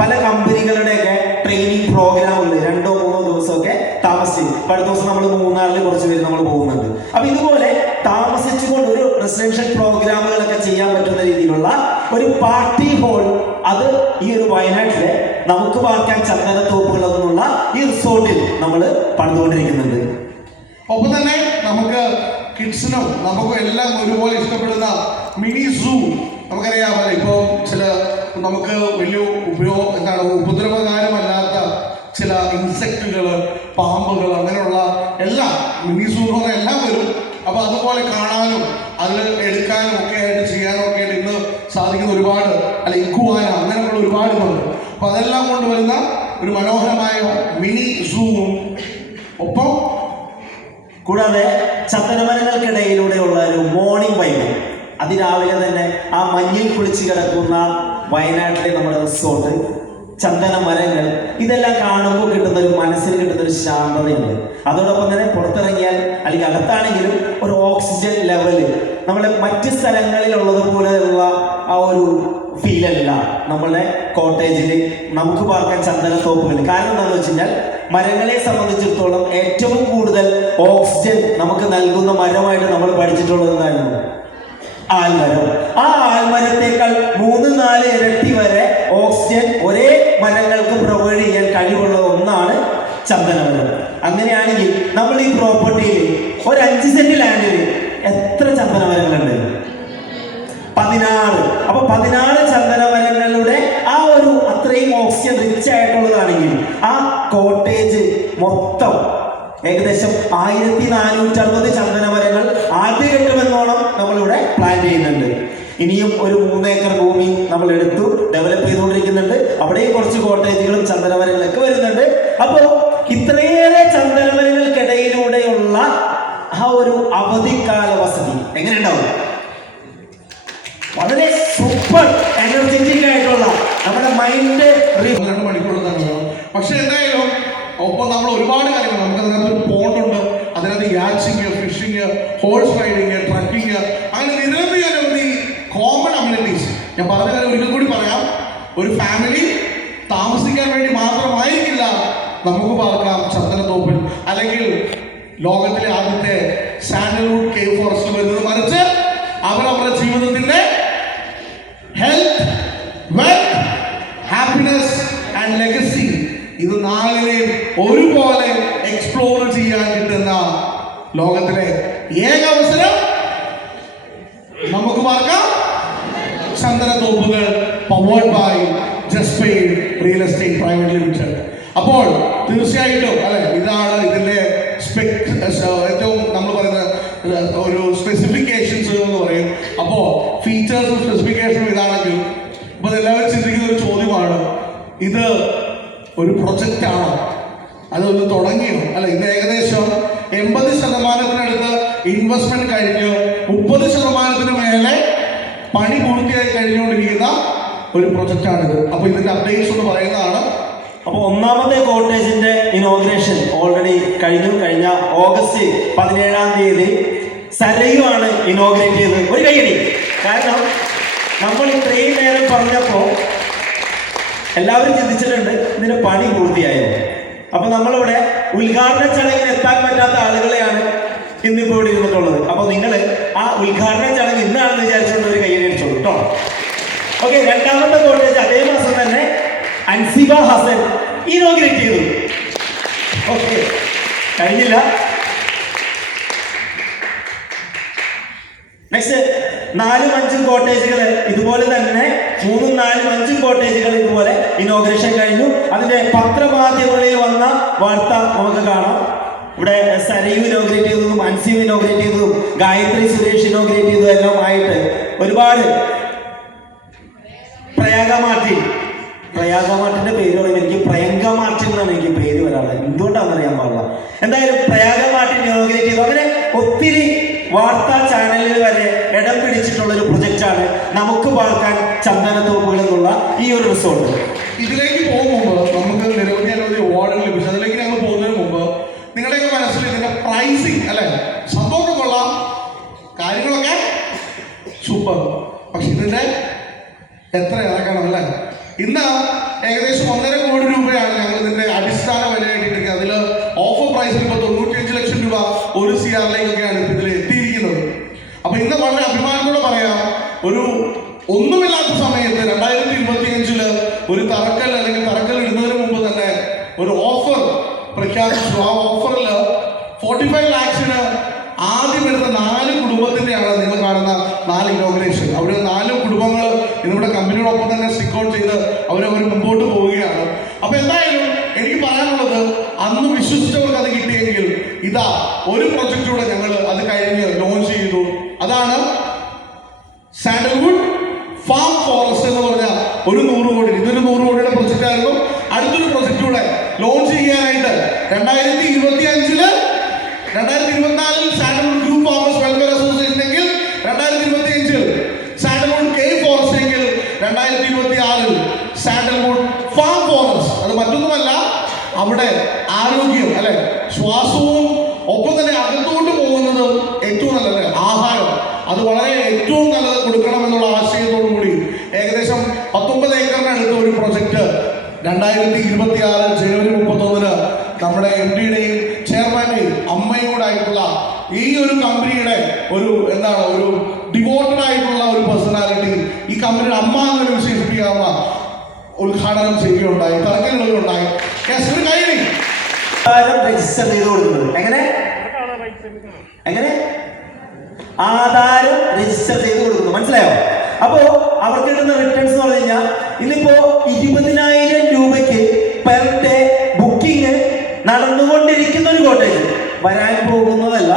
പല കമ്പനികളുടെയൊക്കെ ട്രെയിനിങ് പ്രോഗ്രാമുകൾ 2-3 ദിവസമൊക്കെ താമസിച്ച് അടുത്ത ദിവസം നമ്മൾ മൂന്നാറിൽ കുറച്ച് പേര് നമ്മൾ പോകുന്നുണ്ട്. അപ്പൊ ഇതുപോലെ താമസിച്ചുകൊണ്ട് ഒരു റെസിഡൻഷ്യൽ പ്രോഗ്രാമുകളൊക്കെ ചെയ്യാൻ പറ്റുന്ന രീതിയിലുള്ള ഒരു പാർട്ടി ഹോൾ, അത് ഈ ഒരു വയനാട്ടിലെ നമുക്ക് പാർക്കാൻ ചന്ദനത്തോപ്പുകൾ എന്നുള്ള ഈ റിസോർട്ടിൽ നമ്മൾ പണിതുകൊണ്ടിരിക്കുന്നുണ്ട്. ഒപ്പം തന്നെ നമുക്ക് കിഡ്സിനും നമുക്കും എല്ലാം ഒരുപോലെ ഇഷ്ടപ്പെടുന്ന മിനി സൂ നമുക്കറിയാമല്ലോ. ഇപ്പോൾ ചില നമുക്ക് വലിയ ഉപദ്രവകാരമല്ലാത്ത ചില ഇൻസെക്റ്റുകൾ, പാമ്പുകൾ, അങ്ങനെയുള്ള എല്ലാം മിനി സൂ എന്ന് പറഞ്ഞാൽ എല്ലാം വരും. അപ്പൊ അതുപോലെ കാണാനും അതിൽ എടുക്കാനും ഒക്കെ ആയിട്ട് ചെയ്യാനും ഒക്കെ ആയിട്ട് ഇന്ന് സാധിക്കുന്ന ഒരുപാട്, അല്ല ഇക്കുവാന, അങ്ങനെയുള്ള ഒരുപാട് ഉണ്ട്. അപ്പൊ അതെല്ലാം കൊണ്ടുവരുന്ന ഒരു മനോഹരമായ മിനി സൂവും ഒപ്പം കൂടാതെ ചന്ദനമരങ്ങൾക്കിടയിലൂടെയുള്ള ഒരു മോർണിംഗ് വൈബ്, അതിരാവിലെ തന്നെ ആ മഞ്ഞിൽ കുളിച്ച് കിടക്കുന്ന വയനാട്ടിലെ നമ്മുടെ റിസോർട്ട്, ചന്ദന മരങ്ങൾ, ഇതെല്ലാം കാണുമ്പോൾ കിട്ടുന്ന ഒരു മനസ്സിന് കിട്ടുന്ന ഒരു ശാന്തതയുണ്ട്. അതോടൊപ്പം തന്നെ പുറത്തിറങ്ങിയാൽ അല്ലെങ്കിൽ അകത്താണെങ്കിലും ഒരു ഓക്സിജൻ ലെവല് നമ്മളെ മറ്റ് സ്ഥലങ്ങളിലുള്ളതുപോലെയുള്ള ആ ഒരു ഫീലല്ല നമ്മളുടെ കോട്ടേജിൽ നമുക്ക് പാർക്കാൻ ചന്ദനത്തോപ്പുകൾ. കാരണം എന്താണെന്ന് വെച്ച് കഴിഞ്ഞാൽ മരങ്ങളെ സംബന്ധിച്ചിടത്തോളം ഏറ്റവും കൂടുതൽ ഓക്സിജൻ നമുക്ക് നൽകുന്ന മരമായിട്ട് നമ്മൾ പഠിച്ചിട്ടുള്ളത് എന്തായിരുന്നു? ആൽമരം. ആ ആൽമരത്തേക്കാൾ 3-4 ഇരട്ടി വരെ ഓക്സിജൻ ഒരേ മരങ്ങൾക്ക് പ്രൊവൈഡ് ചെയ്യാൻ കഴിവുള്ള ഒന്നാണ് ചന്ദനമരം. അങ്ങനെയാണെങ്കിൽ നമ്മൾ ഈ പ്രോപ്പർട്ടിയിൽ ഒരു 5 സെന്റ് ലാൻഡിൽ എത്ര ചന്ദനമരങ്ങളുണ്ട്? 16. അപ്പൊ 16 ചന്ദനമരങ്ങളുടെ ആ ഒരു അത്രയും ഓക്സിജൻ റിച്ച് ആയിട്ടുള്ളതാണെങ്കിൽ ആ കോട്ടേജ് മൊത്തം ഏകദേശം 1460 ചന്ദനമരങ്ങൾ ആദ്യഘട്ടമെന്നോണം നമ്മളിവിടെ പ്ലാൻ ചെയ്യുന്നുണ്ട്. ഇനിയും ഒരു 3 ഏക്കർ ഭൂമി നമ്മൾ എടുത്തു ഡെവലപ്പ് ചെയ്തുകൊണ്ടിരിക്കുന്നുണ്ട്. അവിടെയും കുറച്ച് കോട്ടേജുകളും ചന്ദനമരങ്ങളൊക്കെ വരുന്നുണ്ട്. അപ്പോൾ ഇത്രയേറെ ചന്ദനമരങ്ങൾക്കിടയിലൂടെയുള്ള ആ ഒരു അവധിക്കാല വസതി എങ്ങനെ ഉണ്ടാവും? വളരെ സൂപ്പർ എനർജറ്റിക് ആയിട്ടുള്ള നമ്മുടെ മൈൻഡ് 2 മണിക്കൂർ തന്നെ വേണം. പക്ഷെ എന്തായാലും ഒപ്പം നമ്മൾ ഒരുപാട് കാര്യങ്ങൾ, നമുക്ക് അതിനകത്ത് ഒരു പോണ്ടുണ്ട്, അതിനകത്ത് യാച്ചിങ്, ഫിഷിങ്, ഹോഴ്സ് റൈഡിങ്, ട്രക്കിങ്, അങ്ങനെ നിരവധി കോമൺ അമ്യൂണിറ്റീസ്. ഞാൻ പറഞ്ഞ കാര്യം ഒരിക്കൽ കൂടി പറയാം, ഒരു ഫാമിലി താമസിക്കാൻ വേണ്ടി മാത്രമായിരിക്കില്ല നമുക്ക് പാർക്കാം ചന്ദനത്തോപ്പിൽ, അല്ലെങ്കിൽ ലോകത്തിലെ ആദ്യത്തെ സാൻഡൽവുഡ് കേവ് ഫോറസ്റ്റിൽ വരുന്നത്, മറിച്ച് അവരവരുടെ ജീവിതത്തിന്റെ health, wealth, happiness and legacy, ഇത് 4നെയും ഒരുപോലെ എക്സ്പ്ലോർ ചെയ്യാൻ കിട്ടുന്ന ലോകത്തിലെ ഏക അവസരം നമുക്ക് പാർക്കാം ചന്ദനത്തോപ്പുകൾ, പവേർഡ് ബൈ ജസ്പെയ്ഡ് റിയൽ എസ്റ്റേറ്റ് പ്രൈവറ്റ് ലിമിറ്റഡ്. അപ്പോൾ തീർച്ചയായിട്ടും അല്ലെ, ഇതാണ് ഇതിന്റെ ഏറ്റവും നമ്മൾ പറയുന്ന ഒരു സ്പെസിഫിക്കേഷൻസ് എന്ന് പറയും. അപ്പോൾ ഫീച്ചേഴ്സും സ്പെസിഫിക്കേഷനും ഇതാണെങ്കിൽ ഇപ്പോൾ എല്ലാവരും ചിന്തിക്കുന്ന ഒരു ചോദ്യമാണ്, ഇത് ഒരു പ്രൊജക്റ്റ് ആണോ, അതൊന്ന് തുടങ്ങിയോ? അല്ല, ഇത് ഏകദേശം 80% ഇൻവെസ്റ്റ്മെന്റ് കഴിഞ്ഞ് 30% മേലെ പണി പൂർത്തിയായി കഴിഞ്ഞുകൊണ്ടിരിക്കുന്ന ഒരു പ്രൊജക്റ്റാണിത്. അപ്പൊ ഇതിന്റെ അപ്ഡേറ്റ്സ് ഒന്ന് പറയുന്നതാണ്. അപ്പോൾ 1ാമത്തെ കോട്ടേജിന്റെ ഇനോഗ്രേഷൻ ഓൾറെഡി കഴിഞ്ഞ ഓഗസ്റ്റ് 17-ാം തീയതി സരയുവാണ് ഇനോഗ്രേറ്റ് ചെയ്തത്. ഒരു കൈയടി. കാരണം നമ്മൾ ഇത്രയും നേരം പറഞ്ഞപ്പോൾ എല്ലാവരും ചിന്തിച്ചിട്ടുണ്ട് ഇതിന്റെ പണി പൂർത്തിയായോ. അപ്പൊ നമ്മളിവിടെ ഉദ്ഘാടന ചടങ്ങിന് എത്താൻ പറ്റാത്ത ആളുകളെയാണ് ഇന്നിപ്പോൾ ഇവിടെ ഇരുന്നിട്ടുള്ളത്. അപ്പൊ നിങ്ങൾ ആ ഉദ്ഘാടന ചടങ്ങ് ഇന്നാണെന്ന് വിചാരിച്ചുകൊണ്ട് ഒരു കൈയടി അടിച്ചോളൂ കേട്ടോ. ഓക്കെ, 2ാമത്തെ കോട്ടേജ് അതേ മാസം തന്നെ അൻസിബ ഹസൻ ഇനോഗ്രേറ്റ് ചെയ്തു. ഓക്കെ, കഴിഞ്ഞില്ല. നെക്സ്റ്റ് 4-5 കോട്ടേജുകൾ ഇതുപോലെ തന്നെ 3-4-5 കോട്ടേജുകൾ ഇതുപോലെ ഇനോഗ്രേഷൻ കഴിഞ്ഞു. അതിന്റെ പത്രമാധ്യമങ്ങളിൽ വന്ന വാർത്ത നമുക്ക് കാണാം. ഇവിടെ സരയു ഇനോഗ്രേറ്റ് ചെയ്തതും അൻസിബ ഇനോഗ്രേറ്റ് ചെയ്തതും ഗായത്രി സുരേഷ് ഇനോഗ്രേറ്റ് ചെയ്തതും എല്ലാം ആയിട്ട് ഒരുപാട് പ്രയാഗമാർട്ടിന്റെ പേര് പറയുമ്പോൾ എനിക്ക് പ്രിയങ്ക മാർട്ടിൻ എന്നാണ് എനിക്ക് പേര് വരാറുള്ളത്. എന്തുകൊണ്ടാണെന്ന് അറിയാൻ പാടില്ല. എന്തായാലും പ്രയാഗമാർട്ടിൻ ഇനോഗ്രേറ്റ് ചെയ്തു. അങ്ങനെ ഒത്തിരി വാർത്താ ചാനലിൽ വരെ ഇടം പിടിച്ചിട്ടുള്ള ഒരു പ്രൊജക്റ്റാണ് നമുക്ക് പാർക്കാൻ ചന്ദനത്തോപ്പുകൾ എന്നുള്ള ഈ ഒരു റിസോർട്ട്. ഇതിലേക്ക് പോകുമ്പോൾ നമുക്ക് നിരവധി അവാർഡുകൾ ലഭിച്ചു. അതിലേക്ക് ഞങ്ങൾ പോകുന്നതിന് മുമ്പ് നിങ്ങളുടെയൊക്കെ മനസ്സിൽ ഇതിന്റെ പ്രൈസിങ് അല്ലെ, സംഭവമൊക്കെ കൊള്ളാം, കാര്യങ്ങളൊക്കെ സൂപ്പർ, പക്ഷെ ഇതിന്റെ എത്ര ഇറക്കണം അല്ലേ? ഇന്ന് ഏകദേശം 1.5 കോടി രൂപയാണ് ഞങ്ങൾ ഇതിന്റെ അടിസ്ഥാന വിലയായിട്ടിരിക്കുന്നത്. അതിൽ ഓഫർ പ്രൈസിൽ ഇപ്പോൾ 95 ലക്ഷം രൂപ 1 CR-ലേക്കൊക്കെയാണ് ഇതിൽ എത്തിയിരിക്കുന്നത്. അപ്പൊ ഇന്ന് വളരെ അഭിമാനത്തോടെ പറയാം, ഒരു ഒന്നുമില്ലാത്ത സമയത്ത് 2025 ഒരു തറക്കൽ അല്ലെങ്കിൽ തറക്കൽ ഇടുന്നതിന് മുമ്പ് തന്നെ ഒരു ഓഫർ പ്രഖ്യാപിച്ചു. ആ ഓഫറിൽ 45 ലാക്സിന് ആദ്യം എടുത്ത 4 കുടുംബത്തിന്റെയാണ് നിങ്ങൾ കാണുന്ന 4 ഇനോഗ്രേഷൻ. അവർ 4 കുടുംബങ്ങൾ ഇന്നിവിടെ കമ്പനിയോടൊപ്പം തന്നെ സ്റ്റിക്ക് ഔട്ട് ചെയ്ത് അവർ മുമ്പോട്ട് പോവുകയാണ്. അപ്പൊ എന്തായാലും എനിക്ക് പറയാനുള്ളത്, അന്ന് വിശ്വസിച്ചവർക്ക് അത് കിട്ടിയെങ്കിൽ ഇതാ ഒരു പ്രൊജക്റ്റിലൂടെ ഞങ്ങൾ അത് കഴിഞ്ഞ് ലോഞ്ച് ചെയ്തു. അതാണ് സാൻഡൽവുഡ് ഫാം ഫോറസ്റ്റ് എന്ന് പറഞ്ഞ ഒരു 100 കോടി, ഇതൊരു 100 കോടിയുടെ പ്രൊജക്റ്റ് ആയിരുന്നു. അടുത്തൊരു പ്രൊജക്റ്റിലൂടെ ലോഞ്ച് ചെയ്യാനായിട്ട് 2024 sandalwood group farmers welfare association എങ്കിൽ 2025 സാൻഡൽവുഡ് കെ ഫോറസ്റ്റ് എങ്കിൽ 2026 സാൻഡൽവുഡ് ഫാം ഫോറസ്റ്റ്. അത് മറ്റൊന്നുമല്ല, അവിടെ ആരോഗ്യം അല്ലെ, ശ്വാസവും ഒപ്പം തന്നെ അകത്തോട്ട് പോകുന്നതും ഏറ്റവും നല്ലത് ആഹാരം, അത് വളരെ ഏറ്റവും നല്ലത് കൊടുക്കണം എന്നുള്ള ആശയത്തോടു കൂടി ഏകദേശം 19 ഏക്കറിനടുത്ത് ഒരു പ്രൊജക്ട് 2026 ജനുവരി 31 നമ്മുടെ MD-യുടെയും ചെയർമാന്റെയും അമ്മയും കൂടെ ആയിട്ടുള്ള ഈ ഒരു കമ്പനിയുടെ ഒരു ഒരു ഡിവോട്ടഡ് ആയിട്ടുള്ള ഒരു പേഴ്സണാലിറ്റി, ഈ കമ്പനിയുടെ അമ്മ എന്നൊരു വിശേഷിപ്പിക്കാവുന്ന ഉദ്ഘാടനം ചെയ്യുകയുണ്ടായി, തറക്കലുകളുണ്ടായി. രജിസ്റ്റർ ചെയ്ത് കൊടുക്കുന്നത് എങ്ങനെ ആധാരം രജിസ്റ്റർ ചെയ്ത് കൊടുക്കുന്നു, മനസ്സിലായോ? അപ്പോ അവർക്ക് കിട്ടുന്ന റിട്ടേൺസ് എന്ന് പറഞ്ഞു കഴിഞ്ഞാൽ ഇന്നിപ്പോ 20,000 രൂപയ്ക്ക് പെർ ഡേ ബുക്കിംഗ് നടന്നുകൊണ്ടിരിക്കുന്ന ഒരു കോട്ടേജ്, വരാൻ പോകുന്നതല്ല.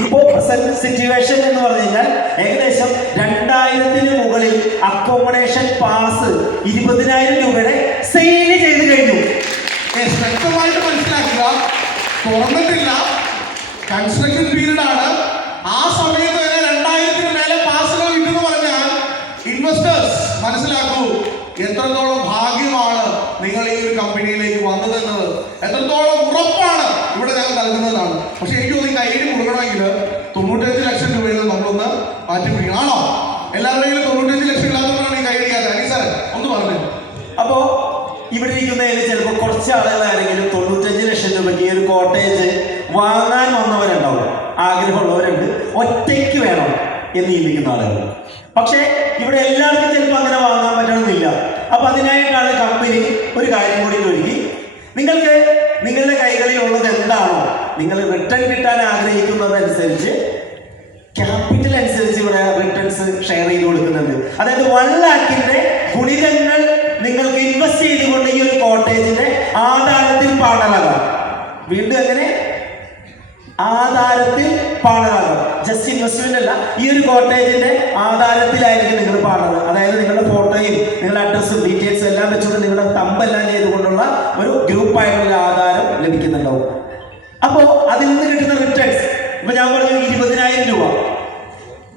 ഇപ്പോ പ്രസന്റ് സിറ്റുവേഷൻ എന്ന് പറഞ്ഞു കഴിഞ്ഞാൽ ഏകദേശം 2000-ന് മുകളിൽ അക്കോമഡേഷൻ പാസ് 20,000 രൂപയുടെ സെയിൽ ചെയ്ത് കഴിഞ്ഞു. വ്യക്തമായിട്ട് മനസ്സിലാക്കുക, തുറന്നിട്ടില്ല, കൺസ്ട്രക്ഷൻ പീരീഡ് ആണ്. ആ സമയത്ത് വരെ 2000-ന് മേലെ പാസുകൾ കിട്ടുമെന്ന് പറഞ്ഞാൽ ഇൻവെസ്റ്റേഴ്സ് മനസ്സിലാക്കൂ, എത്രത്തോളം ഭാഗ്യമാണ് നിങ്ങൾ ഈ ഒരു കമ്പനിയിലേക്ക് വന്നതെന്നത്, എത്രത്തോളം ഉറപ്പാണ് ഇവിടെ ഞങ്ങൾ നൽകുന്നതാണ്. പക്ഷെ എനിക്ക് തോന്നി കൈയ്യടി കൊടുക്കണമെങ്കിൽ 95 ലക്ഷം രൂപയിൽ നമ്മളൊന്ന് മാറ്റിപ്പിടിക്കണം. ആണോ? എല്ലാവരുടെയും 95 ലക്ഷം ഇല്ലാത്തവരാണ് ഈ കൈയ്യടിക്കാതെ. അനീസാറെ ഒന്ന് പറഞ്ഞു. അപ്പോ ഇവിടെ ഇരിക്കുന്നതിൽ ചിലപ്പോൾ കുറച്ച് ആളുകളാരെങ്കിലും 95 ലക്ഷം രൂപയ്ക്ക് ഈ ഒരു കോട്ടേജ് വാങ്ങാൻ വന്നവരുണ്ടാവും, ആഗ്രഹമുള്ളവരുണ്ട്, ഒറ്റയ്ക്ക് വേണം എന്ന് ചിന്തിക്കുന്ന ആളുകൾ. പക്ഷേ ഇവിടെ എല്ലാവർക്കും ചിലപ്പോൾ അങ്ങനെ വാങ്ങാൻ പറ്റണമെന്നില്ല. അപ്പൊ അതിനായിട്ടാണ് കമ്പനി ഒരു കാര്യം കൂടി ഒരുക്കി. നിങ്ങൾക്ക് നിങ്ങളുടെ കൈകളിൽ ഉള്ളത് എന്താണോ, നിങ്ങൾ റിട്ടേൺ കിട്ടാൻ ആഗ്രഹിക്കുന്നതനുസരിച്ച് ക്യാപിറ്റൽ അനുസരിച്ച് ഇവിടെ റിട്ടേൺസ് ഷെയർ ചെയ്ത് കൊടുക്കുന്നുണ്ട്. അതായത് 1 ലാഖിന്റെ ഗുണിതങ്ങൾ നിങ്ങൾക്ക് ഇൻവെസ്റ്റ് ചെയ്തുകൊണ്ട് ഈ ഒരു കോട്ടേജിന്റെ ആധാരത്തിൽ പാർട്ണറാകാം. വീണ്ടും എങ്ങനെ ആധാരത്തിൽ പാർട്ണറാകാം, ജസ്റ്റ് ഇൻവെസ്റ്റ്മെന്റ് അല്ല, ഈ ഒരു കോട്ടേജിന്റെ ആധാരത്തിലായിരിക്കും നിങ്ങൾ പാർട്ണർ. അതായത് നിങ്ങളുടെ ഫോട്ടോയും നിങ്ങളുടെ അഡ്രസ്സും ഡീറ്റെയിൽസും എല്ലാം വെച്ചുകൊണ്ട് നിങ്ങളുടെ തമ്പെല്ലാം ചെയ്തുകൊണ്ടുള്ള ഒരു ഗ്രൂപ്പായിട്ടുള്ള ആധാരം ലഭിക്കുന്നുണ്ടാവും. അപ്പോൾ അതിൽ നിന്ന് കിട്ടുന്ന റിട്ടേൺസ് ഇപ്പൊ ഞാൻ പറഞ്ഞു 20,000 രൂപ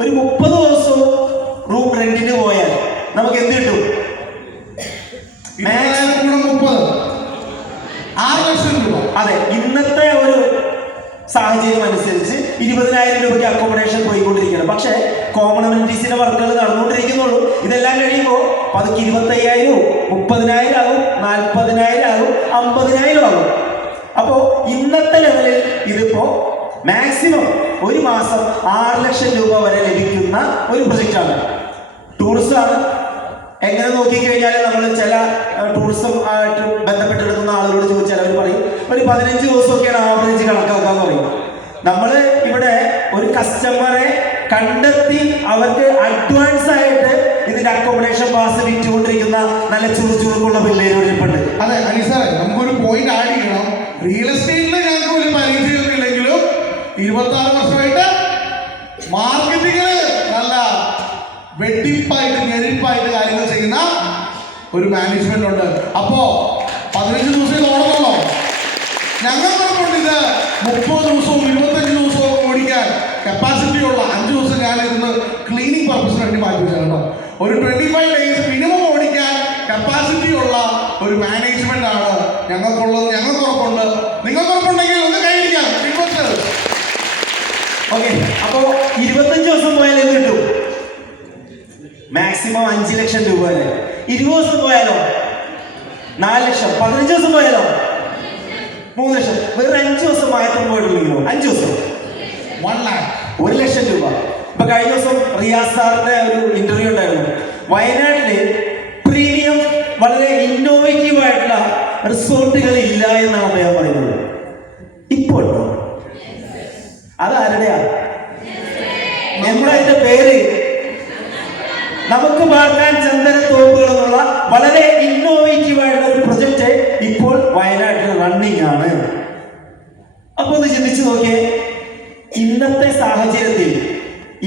ഒരു 30 ദിവസവും റൂം റെന്റിന് പോയാൽ നമുക്ക് എന്ത് കിട്ടും? 6 ലക്ഷം രൂപ. അതെ, ഇന്നത്തെ ഒരു സാഹചര്യം അനുസരിച്ച് 20,000 രൂപയ്ക്ക് അക്കോമഡേഷൻ പോയിക്കൊണ്ടിരിക്കണം. പക്ഷേ കോമൺ അമ്യൂണിറ്റീസിന്റെ വർക്കുകൾ നടന്നുകൊണ്ടിരിക്കുന്നുള്ളൂ. ഇതെല്ലാം കഴിയുമ്പോൾ പതുക്കെ 25,000 30,000 ആകും, 40,000 ആകും, 50,000 ആകും. അപ്പോൾ ഇന്നത്തെ ലെവലിൽ ഇതിപ്പോ മാക്സിമം ഒരു മാസം 6 ലക്ഷം രൂപ വരെ ലഭിക്കുന്ന ഒരു പ്രൊജക്റ്റാണ്. ടൂറിസമാണ്. എങ്ങനെ നോക്കിക്കഴിഞ്ഞാൽ നമ്മൾ ചില ടൂറിസം ആയിട്ട് ബന്ധപ്പെട്ടെടുക്കുന്ന ആളുകളോട് ചോദിച്ചാൽ അവർ പറയും ഒരു 15 ദിവസമൊക്കെയാണ് ആവറേജ് കണക്കാക്കാന്ന് പറയും. നമ്മൾ ഇവിടെ ഒരു കസ്റ്റമറെ കണ്ടെത്തി അവർക്ക് അഡ്വാൻസ് ആയിട്ട് ഇതിന്റെ അക്കോമഡേഷൻ പാസ് വിറ്റുകൊണ്ടിരിക്കുന്ന നല്ല ചുറുചുറുക്കുള്ള പിള്ളേരുണ്ട്. അതെ അനീസാറെ, നമുക്കൊരു പോയിന്റ് ആഡ് ചെയ്യണം. റിയൽ എസ്റ്റേറ്റിൽ ഞങ്ങൾക്ക് ഒരു പരിചയമൊന്നുമില്ലെങ്കിലും 26 വർഷമായിട്ട് മാർക്കറ്റിങ്ങില് നല്ല വെട്ടിപ്പായിട്ട് ഞെരിപ്പായിട്ട് കാര്യങ്ങൾ ചെയ്യുന്ന ഒരു മാനേജ്മെന്റ് ഉണ്ട്. അപ്പോ 15 ദിവസം ഓടണമല്ലോ. ഞങ്ങൾ പറഞ്ഞുകൊണ്ട് ഇത് 30 ദിവസവും 25 ദിവസവും ഓടിക്കാൻ ഓടിക്കാൻ കപ്പാസിറ്റി ഉള്ള 5 ദിവസം ഞാൻ ഇരുന്ന് ക്ലീനിങ് പർപ്പസിന് വേണ്ടി മാറ്റി വെച്ചാൽ കേട്ടോ. ഒരു 25 days മിനിമം ഓടിക്കാൻ കപ്പാസിറ്റി ഉള്ള ഒരു മാനേജ്മെന്റ് ആണ് ഞങ്ങൾക്കുള്ളത്. ഞങ്ങൾക്ക് ഉറപ്പുണ്ട്. നിങ്ങൾക്ക് ഉറപ്പുണ്ടെങ്കിൽ ഒന്ന് കൈയടിക്കാം. ഓക്കെ, അപ്പോ 25 ദിവസം പോയാൽ എന്ത് കിട്ടും? മാക്സിമം 5 ലക്ഷം രൂപ വരെ. 20 ദിവസം പോയാലോ 4 ലക്ഷം. 15 ദിവസം പോയാലോ 3 ലക്ഷം. വേറെ 5 ദിവസം മാത്രം പോയിട്ടുള്ളൂ. 5 ദിവസം 1 lakh, 1 ലക്ഷം രൂപ. ഇപ്പൊ കഴിഞ്ഞ ദിവസം റിയാസ് സാറിന്റെ ഒരു ഇന്റർവ്യൂ ഉണ്ടായിരുന്നു. വയനാട്ടില് പ്രീമിയം വളരെ ഇന്നോവേറ്റീവ് ആയിട്ടുള്ള റിസോർട്ടുകൾ ഇല്ല എന്നാണ് അദ്ദേഹം പറയുന്നത്. ഇപ്പോൾ അതാരുടെയാ? എന്താ അതിന്റെ പേര്? നമുക്ക് പാർക്കാൻ ചന്ദനത്തോപ്പുകൾ എന്നുള്ള വളരെ ഇന്നോവേറ്റീവ് ആയിട്ടുള്ള ഒരു പ്രൊജക്ട് ഇപ്പോൾ വയനാട്ടിൽ റണ്ണിങ് ആണ്. അപ്പൊ ഒന്ന് ചിന്തിച്ചു നോക്കിയേ, ഇന്നത്തെ സാഹചര്യത്തിൽ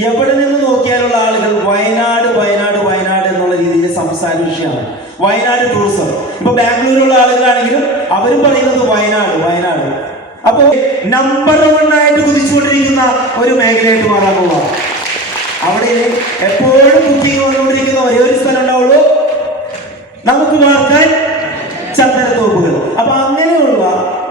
എവിടെ നിന്ന് നോക്കിയാലുള്ള ആളുകൾ വയനാട് വയനാട് വയനാട് എന്നുള്ള രീതിയിൽ സംസാര വിഷയമാണ്. വയനാട് ടൂറിസം. ഇപ്പൊ ബാംഗ്ലൂരിലുള്ള ആളുകളാണെങ്കിലും അവരും പറയുന്നത് വയനാട് വയനാട്. അപ്പോ നമ്പർ 1 ആയിട്ട് കുതിച്ചുകൊണ്ടിരിക്കുന്ന ഒരു മേഖലയായിട്ട് മാറാൻ പോവാ. അവിടെ എപ്പോഴും ബുക്കിംഗ് വന്നുകൊണ്ടിരിക്കുന്ന ഒരേ ഒരു സ്ഥലം ഉണ്ടാവുള്ളൂ, നമുക്ക് പാർക്കാൻ ചന്ദനത്തോപ്പുകൾ. അപ്പൊ അങ്ങനെയുള്ള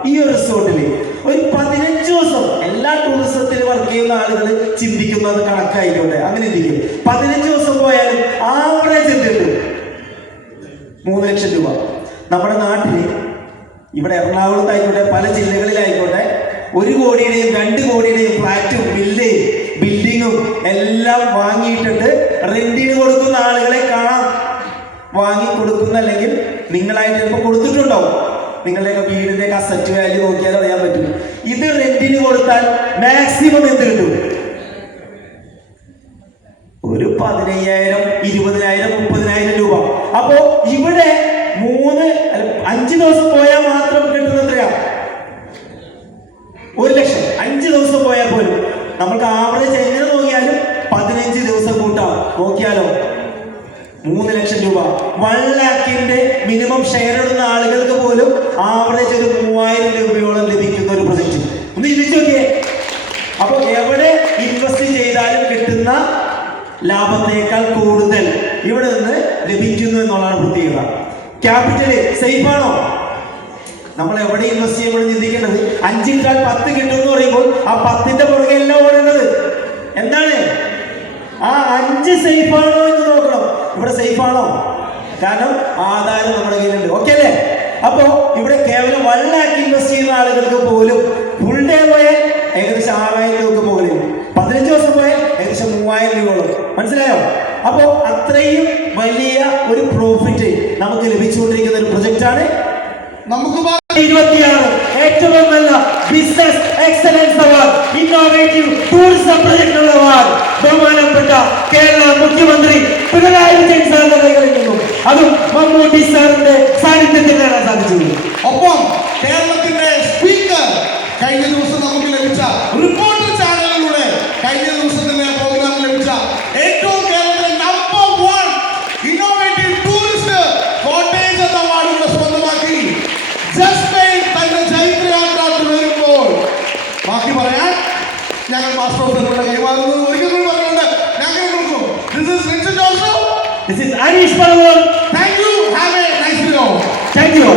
ഈ ഒരു റിസോർട്ടിൽ ഒരു 15 ദിവസം എല്ലാ ടൂറിസത്തിൽ വർക്ക് ചെയ്യുന്ന ആളുകൾ ചിന്തിക്കുന്നത് കണക്കായിക്കോട്ടെ, അങ്ങനെ ചിന്തിക്കും. 15 ദിവസം പോയാലും ആവറേജ് എന്ത് കിട്ടും? 3 ലക്ഷം രൂപ. നമ്മുടെ നാട്ടിൽ ഇവിടെ എറണാകുളത്തായിക്കോട്ടെ പല ജില്ലകളിലായിക്കോട്ടെ 1 കോടിയുടെയും 2 കോടിയുടെയും ഫ്ലാറ്റും ബിൽഡിങ്ങും എല്ലാം വാങ്ങിയിട്ടുണ്ട് റെന്റിന് കൊടുക്കുന്ന ആളുകളെ കാണാം. വാങ്ങി കൊടുക്കുന്ന, അല്ലെങ്കിൽ നിങ്ങളായിട്ട് ചിലപ്പോൾ കൊടുത്തിട്ടുണ്ടാവും. നിങ്ങളുടെയൊക്കെ വീടിന്റെ അസറ്റ് വാല്യൂ നോക്കിയാൽ അറിയാൻ പറ്റും. ഇത് റെന്റിന് കൊടുത്താൽ മാക്സിമം എന്ത് കിട്ടും? ഒരു 15,000, 20,000, 30,000 രൂപ. അപ്പോ ഇവിടെ 5 ദിവസം പോയാൽ മാത്രം കിട്ടുന്നത് എത്രയാ? 1 ലക്ഷം. 5 ദിവസം പോയാൽ പോലും നമുക്ക് ആവറേജ് എങ്ങനെ നോക്കിയാലും 15 ദിവസം കൂട്ടാം. നോക്കിയാലോ 3 ലക്ഷം രൂപ. 1 ലാഖിന്റെ മിനിമം ഷെയർ ഇടുന്ന ആളുകൾക്ക് പോലും ആവറേജ് ഒരു 3,000 രൂപയോളം ലഭിക്കുന്ന ഒരു പ്രൊജക്ട്. ഒന്ന് ചിന്തിച്ചു നോക്കിയേ. അപ്പൊ എവിടെ ഇൻവെസ്റ്റ് ചെയ്താലും കിട്ടുന്ന ലാഭത്തേക്കാൾ കൂടുതൽ ഇവിടെ നിന്ന് ലഭിക്കുന്നു എന്നുള്ളതാണ് പ്രത്യേകത. ക്യാപിറ്റല് സേഫ് ആണോ? നമ്മൾ എവിടെ ഇൻവെസ്റ്റ് ചെയ്യുമ്പോഴും ചിന്തിക്കേണ്ടത് 5 ഇട്ടാൽ 10 കിട്ടും എന്ന് പറയുമ്പോൾ ആ 10ന്റെ പുറകെ എല്ലാം ഓടേണ്ടത് എന്താണ്? ആ 5 സേഫ് ആണോ എന്ന് നോക്കണം. ഇവിടെ സേഫ് ആണോ? കാരണം ആധാരം നമ്മുടെ കയ്യിലുണ്ട്. ഓക്കെ അല്ലേ? അപ്പോ ഇവിടെ കേവലം 1 ലാഖ് ഇൻവെസ്റ്റ് ചെയ്യുന്ന ആളുകൾക്ക് പോലും ഫുൾ ഡേ പോയാൽ ഏകദേശം 6,000 രൂപ മുകളിൽ, 15 ദിവസം പോയാൽ ഏകദേശം 3,000 രൂപയോളം. മനസ്സിലായോ? അപ്പോ അത്രയും വലിയ ഒരു പ്രോഫിറ്റ് നമുക്ക് ലഭിച്ചുകൊണ്ടിരിക്കുന്ന ഒരു പ്രൊജക്റ്റ് ആണ്. നമുക്ക് 26 ഏറ്റവും നല്ല business excellence award, innovative tourism പ്രൊജക്ടിനുള്ള അവാർഡ് ബഹുമാനപ്പെട്ട കേരള മുഖ്യമന്ത്രി പിണറായി വിജയൻ സാറിന്റെ കൈകളിൽ നിന്നും, അതും മമ്മൂട്ടി സാറിന്റെ സാന്നിധ്യത്തിൽ നേടാൻ സാധിച്ചു. ഒപ്പം കേരളത്തിന്റെ സ്പീക്കർ കഴിഞ്ഞ ദിവസം നമുക്ക് ലഭിച്ച റിപ്പോർട്ടർ ചാനലിലൂടെ കഴിഞ്ഞ ദിവസത്തിന്റെ പ്രോഗ്രാം ലഭിച്ച ഏറ്റവും കേരളത്തിലെ നമ്പർ 1 ഇന്നോവേറ്റീവ് ടൂറിസ്റ്റ് കോട്ടേജ് എന്ന അവാർഡ് സ്വന്തമാക്കി. തന്റെ ചൈത്രയാത്ര തുടരുമ്പോൾ ബാക്കി പറയാൻ ഞങ്ങൾ മാസ്റ്റർ കൈമാറുന്നത് ഒരിക്കൽ കൂടി പറഞ്ഞുകൊണ്ട് ഞങ്ങൾ കൊടുക്കും. This is Richard Joseph. This is Anish Parwal. Thank you. Have a nice day. Thank you.